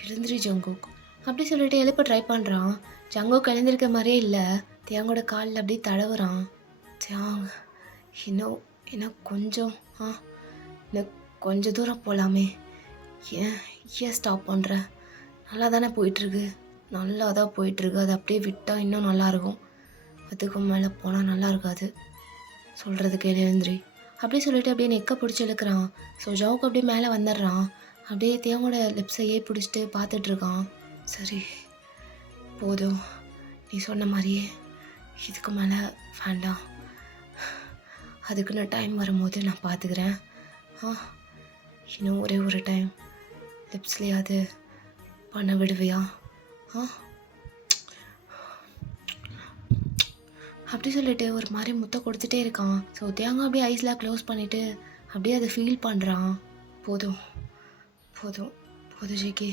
எழுந்திரி ஜங்குக். அப்படி சொல்லிட்டு எழுப்ப ட்ரை பண்ணுறான். ஜங்குக் எழுந்திருக்க மாதிரியே இல்லை. தேங்கோட காலில் அப்படியே தடவுறான். தியாங், இன்னும் இன்னும் கொஞ்சம் ஆ இன்னும் கொஞ்சம் தூரம் போகலாமே. ஏன் ஏன் ஸ்டாப் பண்ணுற? நல்லா தானே போயிட்டுருக்கு. நல்லா தான் போயிட்டுருக்கு. அது அப்படியே விட்டால் இன்னும் நல்லாயிருக்கும். அதுக்கு மேலே போனால் நல்லா இருக்காது. சொல்கிறது கேளு எழுந்திரி. அப்படியே சொல்லிட்டு அப்படியே நெக்கை பிடிச்சி இழுக்கிறான். ஸோ ஜவுக்கு அப்படியே மேலே வந்துடுறான். அப்படியே தேவோட லிப்ஸையே பிடிச்சிட்டு பார்த்துட்ருக்கான். சரி போதும், நீ சொன்ன மாதிரியே இதுக்கு மேலே வேண்டாம். அதுக்குன்னு டைம் வரும்போது நான் பார்த்துக்கிறேன். இன்னும் ஒரே ஒரு டைம் லிப்ஸ்லேயாவது பண்ண விடுவியா? அப்படி சொல்லிட்டு ஒரு மாதிரி முத்தை கொடுத்துட்டே இருக்கான். ஸோ தேங்காய் அப்படியே ஐஸ்லாம் க்ளோஸ் பண்ணிவிட்டு அப்படியே அதை ஃபீல் பண்ணுறான். போதும் போதும் போதும் ஜிகே,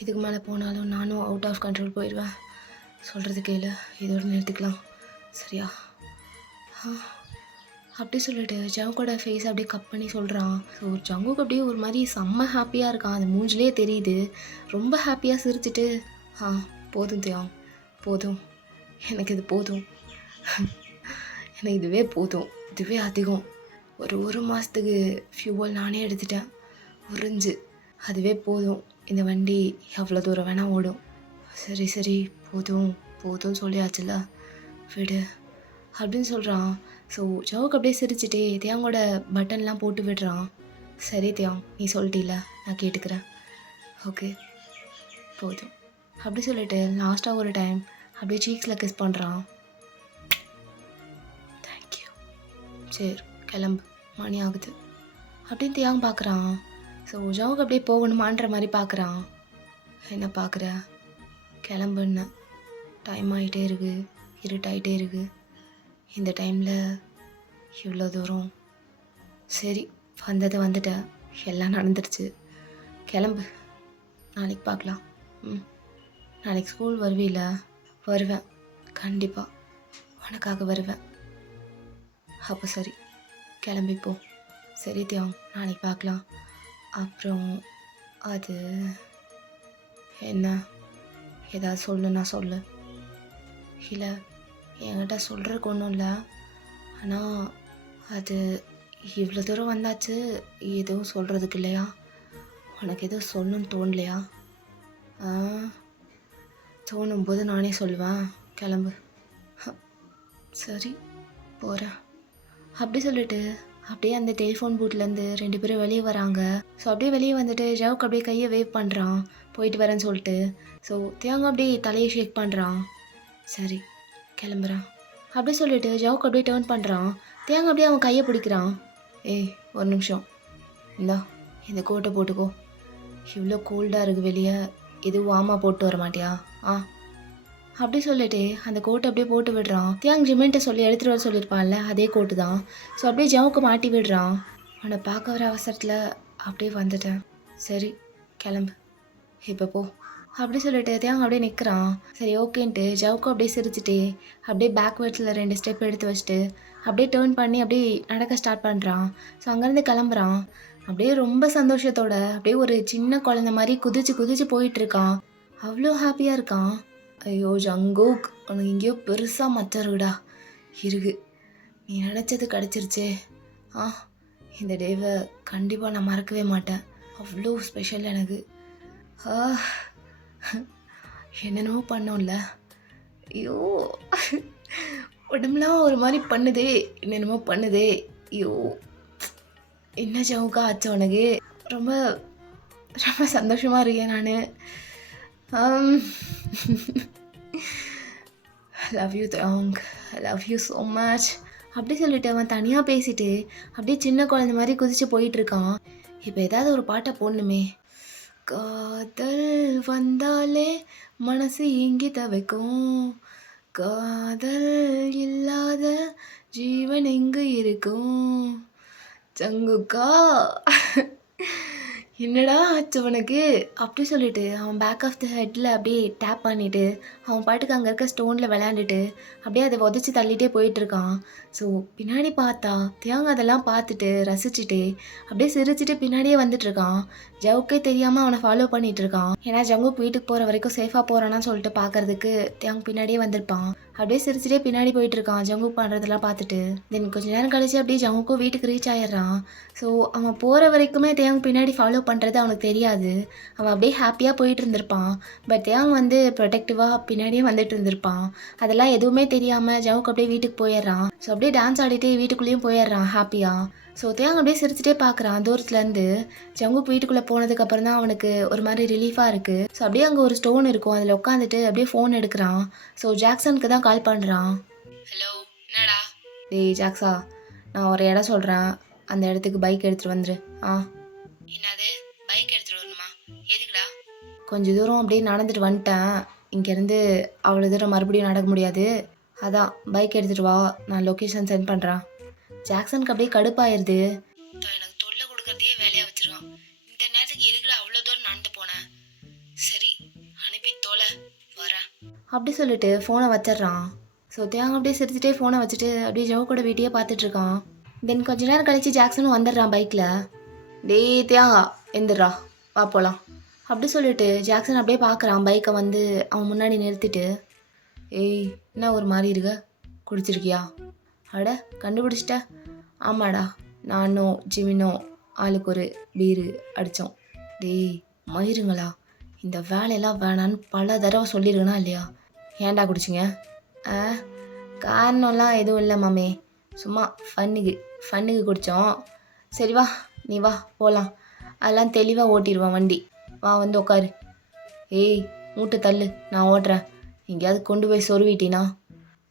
இதுக்கு மேலே போனாலும் நானும் அவுட் ஆஃப் கண்ட்ரோல் போயிடுவேன். சொல்கிறது கேளு, இதோடு நிறுத்திக்கலாம் சரியா? அப்படி சொல்லிட்டு ஜங்குக்கோட ஃபேஸ் அப்படியே கட் பண்ணி சொல்கிறான். ஸோ ஜங்குக்கு அப்படியே ஒரு மாதிரி செம்ம ஹாப்பியாக இருக்கான். அது மூஞ்சிலே தெரியுது. ரொம்ப ஹாப்பியாக சிரிச்சிட்டு போதும் தியாங், போதும், எனக்கு இது போதும், எனக்கு இதுவே போதும், இதுவே அதிகம். ஒரு மாதத்துக்கு ஃபியூவல் நானே எடுத்துட்டேன், உறிஞ்சு, அதுவே போதும். இந்த வண்டி எவ்வளோ தூரம் வேணால் ஓடும். சரி சரி போதும் போதும் சொல்லியாச்சுல, விடு அப்படின்னு சொல்கிறான். ஸோ ஜவுக்கு அப்படியே சிரிச்சிட்டே தியாங்கோட பட்டன்லாம் போட்டு விடுறான். சரி தியாங், நீ சொல்லிட்டீல, நான் கேட்டுக்கிறேன், ஓகே போதும் அப்படி சொல்லிட்டு லாஸ்ட்டாக ஒரு டைம் அப்படியே சீக்ஸில் கிஸ் பண்ணுறான். தேங்க்யூ, சரி கிளம்பு, மணி ஆகுது அப்படின்னு தியாங் பார்க்குறான். ஸோ ஜவுக்கு அப்படியே போகணுமான்ற மாதிரி பார்க்குறான். என்ன பார்க்குற? கிளம்புன்னு, டைம் ஆகிட்டே இருக்குது, இருட்டாயிட்டே இருக்குது. இந்த டைமில் இவ்வளோ தூரம். சரி வந்தது வந்துட்ட, எல்லாம் நடந்துருச்சு, கிளம்பு, நாளைக்கு பார்க்கலாம். நாளைக்கு ஸ்கூல் வருவீல? வருவேன், கண்டிப்பாக உனக்காக வருவேன். அப்போ சரி கிளம்பிப்போ. சரி தியாங், நாளைக்கு பார்க்கலாம். அப்புறம் அது என்ன, ஏதாவது சொல்லுன்னா சொல்லு. இல்லை என்கிட்ட சொல்கிறதுக்கு ஒன்றும் இல்லை, ஆனால் அது இவ்வளோ தூரம் வந்தாச்சு, எதுவும் சொல்கிறதுக்கு இல்லையா? உனக்கு எதுவும் சொல்லணும்னு தோணலையா? தோணும்போது நானே சொல்லுவேன், கிளம்பு. சரி போகிறேன் அப்படி சொல்லிட்டு அப்படியே அந்த டெலிஃபோன் பூட்லேருந்து 2 பேரும் வெளியே வராங்க. ஸோ அப்படியே வெளியே வந்துட்டு ஜவுக்கு அப்படியே கையை வேவ் பண்ணுறான், போயிட்டு வரேன்னு சொல்லிட்டு. ஸோ தேங்காய் அப்படியே தலையை ஷேக் பண்ணுறான். சரி கிளம்புறான் அப்படி சொல்லிட்டு ஜவுக்கு அப்படியே டேர்ன் பண்ணுறான். தேங்காய் அப்படியே அவன் கையை பிடிக்கிறான். ஏய் ஒரு நிமிஷம், இந்தா இந்த கோட்டை போட்டுக்கோ, இவ்வளோ கோல்டாக இருக்குது வெளியே, எதுவும் வாமா போட்டு வர மாட்டியா? அப்படி சொல்லிட்டு அந்த கோட்டை அப்படியே போட்டு விடுறான். தியாங் ஜிமின்ட்ட சொல்லி எடுத்துகிட்டு வர சொல்லியிருப்பான்ல, அதே கோட்டு தான். ஸோ அப்படியே ஜவுக்கு மாட்டி விடுறான். அவனை பார்க்க வர அவசரத்தில் அப்படியே வந்துட்டேன். சரி கிளம்பு, இப்போ போ அப்படி சொல்லிட்டு தியாங் அப்படியே நிற்கிறான். சரி ஓகேன்ட்டு ஜவுக்கு அப்படியே சிரிச்சுட்டு அப்படியே பேக்வேர்ட்ஸில் 2 ஸ்டெப் எடுத்து வச்சுட்டு அப்படியே டேர்ன் பண்ணி அப்படியே நடக்க ஸ்டார்ட் பண்ணுறான். ஸோ அங்கேருந்து கிளம்புறான். அப்படியே ரொம்ப சந்தோஷத்தோட அப்படியே ஒரு சின்ன குழந்தை மாதிரி குதிச்சு குதிச்சு போயிட்டுருக்கான். அவ்வளோ ஹாப்பியாக இருக்கான். ஐயோ ஜங்குக், உனக்கு எங்கேயோ பெருசாக மச்சம் இருக்குடா, இருக்கு, நீ நினச்சது கிடச்சிருச்சே. இந்த டேவை கண்டிப்பாக நான் மறக்கவே மாட்டேன், அவ்வளோ ஸ்பெஷல் எனக்கு. என்னென்னமோ பண்ணோம்ல, ஐயோ உடம்புலாம் ஒரு மாதிரி பண்ணுதே, என்னென்னமோ பண்ணுதே. ஐயோ என்ன ஜவுக்கா ஆச்சு உனக்கு? ரொம்ப ரொம்ப சந்தோஷமாக இருக்கேன் நான். லவ் யூ தாங், லவ் யூ ஸோ மச் அப்படி சொல்லிட்டு அவன் தனியாக பேசிட்டு அப்படியே சின்ன குழந்தை மாதிரி குதிச்சு போயிட்டுருக்கான். இப்போ ஏதாவது ஒரு பாட்டை போடணுமே. காதல் வந்தாலே மனசு ஏங்கி தவிக்கும், காதல் இல்லாத ஜீவன் எங்கு இருக்கும், ஜங்குக்கா என்னடா ஆச்சு உனக்கு? அப்படி சொல்லிட்டு அவன் பேக் ஆஃப் த ஹெட்டில் அப்படியே டேப் பண்ணிவிட்டு அவன் பாட்டுக்கு அங்கே இருக்க ஸ்டோனில் விளையாண்டுட்டு அப்படியே அதை உதச்சி தள்ளிட்டே போயிட்டுருக்கான். ஸோ பின்னாடி பார்த்தா தியாங் அதெல்லாம் பார்த்துட்டு ரசிச்சுட்டு அப்படியே சிரிச்சுட்டு பின்னாடியே வந்துட்டுருக்கான். ஜவுக்கே தெரியாமல் அவனை ஃபாலோ பண்ணிகிட்ருக்கான். ஏன்னா ஜங்குக் வீட்டுக்கு போகிற வரைக்கும் சேஃபாக போகிறானான்னு சொல்லிட்டு பார்க்குறதுக்கு தியாங் பின்னாடியே வந்திருப்பான். அப்படியே சிரிச்சுட்டே பின்னாடி போயிட்டு இருக்கான் ஜங்குக் பண்ணுறதெல்லாம் பார்த்துட்டு. தென் கொஞ்ச நேரம் கழிச்சு அப்படியே ஜங்குக்கும் வீட்டுக்கு ரீச் ஆயிடுறான். ஸோ அவன் போகிற வரைக்குமே தேயாங் பின்னாடி ஃபாலோ பண்ணுறது அவனுக்கு தெரியாது. அவன் அப்படியே ஹாப்பியாக போயிட்டு இருந்திருப்பான். பட் தேயாங் வந்து ப்ரொடெக்டிவாக பின்னாடியே வந்துட்டு இருந்திருப்பான். அதெல்லாம் எதுவுமே தெரியாமல் ஜங்குக் அப்படியே வீட்டுக்கு போயிடுறான். ஸோ அப்படியே டான்ஸ் ஆடிட்டே வீட்டுக்குள்ளேயும் போயிடுறான் ஹாப்பியாக. ஸோ தேயாங் அப்படியே சிரிச்சுட்டே பார்க்குறான் தூரத்துலேருந்து. ஜங்குக் வீட்டுக்குள்ளே போனதுக்கப்புறம் தான் அவனுக்கு ஒரு மாதிரி ரிலீஃபாக இருக்குது. ஸோ அப்படியே அங்கே ஒரு ஸ்டோன் இருக்கும், அதில் உட்காந்துட்டு அப்படியே ஃபோன் எடுக்கிறான். ஸோ ஜாக்சனுக்கு தான் கால் பண்ணுறான். ஹலோ, என்னடா? டேய் ஜாக்ஸா, நான் ஒரு இடம் சொல்கிறேன், அந்த இடத்துக்கு பைக் எடுத்துகிட்டு வந்துரு. என்னது, பைக் எடுத்துகிட்டு வரணுமா? எதுக்குடா? கொஞ்சம் தூரம் அப்படியே நடந்துட்டு வந்துட்டேன். இங்கேருந்து அவ்வளோ தூரம் மறுபடியும் நடக்க முடியாது. அதான் பைக் எடுத்துகிட்டு வா, நான் லொக்கேஷன் சென்ட் பண்ணுறேன். ஜாக்சனுக்கு அப்படியே கடுப்பாயிருது. எனக்கு தொல்லை கொடுக்கறதையே வேலையாக வச்சிருக்கான். இந்த நேரத்துக்கு எதுக்குடா அவ்வளோ தூரம் நடந்து போனேன்? சரி, அனுப்பி தொலை, வரேன் அப்படி சொல்லிட்டு ஃபோனை வச்சிட்றான். ஸோ தேங்க அப்படியே சிரிச்சுட்டே ஃபோனை வச்சுட்டு அப்படியே ஜவுக்கோட வீட்டையே பார்த்துட்ருக்கான். தென் கொஞ்ச நேரம் கழிச்சு ஜாக்சனும் வந்துடுறான் பைக்கில். டேய் தேங்கா எந்திரா, வா போகலாம் அப்படி சொல்லிட்டு ஜாக்சன் அப்படியே பார்க்குறான் பைக்கை வந்து அவன் முன்னாடி நிறுத்திட்டு. ஏய், என்ன ஒரு மாதிரி இருக்க, குடிச்சிருக்கியா? அட, கண்டுபிடிச்சிட்ட? ஆமாடா, நானும் ஜிமினோ ஆளுக்கு ஒரு பீரு அடித்தோம். டேய் மயிருங்களா, இந்த வேலையெல்லாம் வேணான்னு பல தடவை சொல்லியிருக்கனா இல்லையா? ஏன்டா குடிச்சிங்க? காரணம்லாம் எதுவும் இல்லை மாமே, சும்மா ஃபன்னுக்கு குடித்தோம். சரி வா, நீ வா போகலாம், அதெல்லாம் தெளிவாக ஓட்டிடுவான் வண்டி. வா வந்து உட்காரு. ஏய் மூட்டை தள்ளு, நான் ஓட்டுறேன். எங்கேயாவது கொண்டு போய் சொருவிட்டினா?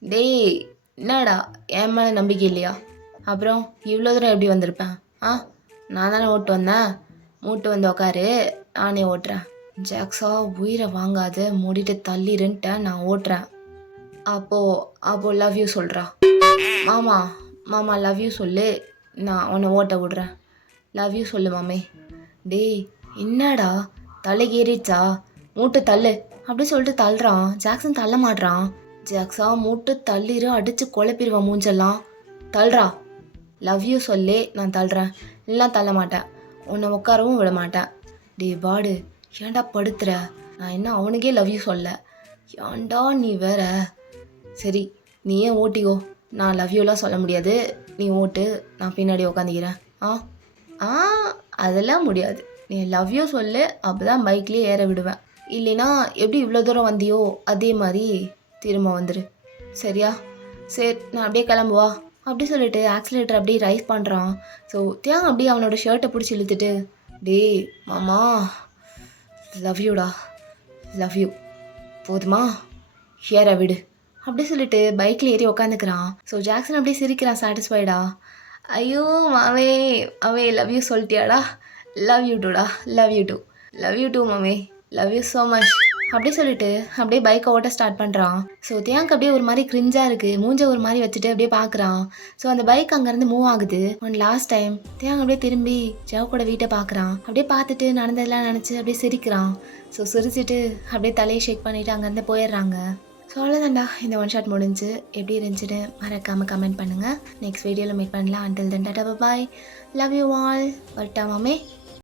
டேய் என்னடா, என் மேலே நம்பிக்கை இல்லையா? அப்புறம் இவ்வளோ தூரம் எப்படி வந்திருப்பேன்? நான் தானே ஓட்டு வந்தேன். மூட்டு வந்து உக்காரு, நானே ஓட்டுறேன். ஜாக்ஸா, உயிரை வாங்காத, மூடிட்டு தள்ளிருன்ட்டேன், நான் ஓட்டுறேன். அப்போ லவ் யூ சொல்கிறா. மாமா லவ் யூ சொல்லு, நான் உன்னை ஓட்ட விடுறேன். லவ் யூ சொல்லு மாமே. டேய் என்னடா, தலைக்கு ஏறிடுச்சா? மூட்டு தள்ளு அப்படி சொல்லிட்டு தள்ளுறான். ஜாக்சன் தள்ள மாட்றான். ஜாக்ஸா, மூட்டு தள்ளிரு, அடித்து குழப்பிடுவான் மூஞ்செல்லாம். தள்ளுறா. லவ் யூ சொல்லி நான் தள்ளுறேன், இல்லை தள்ள மாட்டேன், உன்னை உட்காரவும் விட மாட்டேன். டே பாடு, ஏன்டா படுத்துற? நான் என்ன அவனுக்கே லவ் யூ சொல்ல, ஏன்டா நீ வேற? சரி நீ ஏன் ஓட்டிக்கோ, நான் லவ் யூலாம் சொல்ல முடியாது, நீ ஓட்டு, நான் பின்னாடி உட்காந்துக்கிறேன். அதெல்லாம் முடியாது, நீ லவ் யூ சொல்லு, அப்போ தான் பைக்லேயே ஏற விடுவேன். இல்லைனா எப்படி இவ்வளோ தூரம் வந்தியோ அதே மாதிரி திரும்ப வந்துரு, சரியா? சரி நான் அப்படியே கிளம்புவா அப்படி சொல்லிட்டு ஆக்சிலேட்டர் அப்படியே ரைஸ் பண்ணுறான். ஸோ தியாங் அப்படியே அவனோட ஷர்ட்டை பிடிச்சி இழுத்துட்டு, டே மாமா லவ் யூடா, லவ் யூ, போதுமா, ஏற விடு அப்படி சொல்லிட்டு பைக்கில் ஏறி உக்காந்துக்கிறான். ஸோ ஜாக்சன் அப்படியே சிரிக்கிறான் சாட்டிஸ்ஃபைடா. ஐயோ மாமே, லவ் யூ சொல்லிட்டியாடா? லவ் யூ டூடா, லவ் யூ டூ மாமே, லவ் யூ ஸோ மச் அப்படி சொல்லிட்டு அப்படியே பைக்கை ஓட்ட ஸ்டார்ட் பண்ணுறான். ஸோ தியாங்க் அப்படியே ஒரு மாதிரி கிரிஞ்சாக இருக்குது, மூஞ்ச ஒரு மாதிரி வச்சுட்டு அப்படியே பார்க்குறான். ஸோ அந்த பைக் அங்கேருந்து மூவ் ஆகுது. ஒன் லாஸ்ட் டைம் தியாங்க் அப்படியே திரும்பி ஜவுக்கோட வீட்டை பார்க்குறான். அப்படியே பார்த்துட்டு நடந்ததெல்லாம் நினச்சி அப்படியே சிரிக்கிறான். ஸோ சிரிச்சிட்டு அப்படியே தலையை ஷேக் பண்ணிவிட்டு அங்கேருந்து போயிடுறாங்க. ஸோ அவ்வளோதான்டா, இந்த ஒன் ஷாட் முடிஞ்சு. எப்படி இருந்துச்சுன்னு மறக்காமல் கமெண்ட் பண்ணுங்கள். நெக்ஸ்ட் வீடியோவில் மீட் பண்ணலாம். Until then Tata, bye, love you all. வரட்டா மாமே.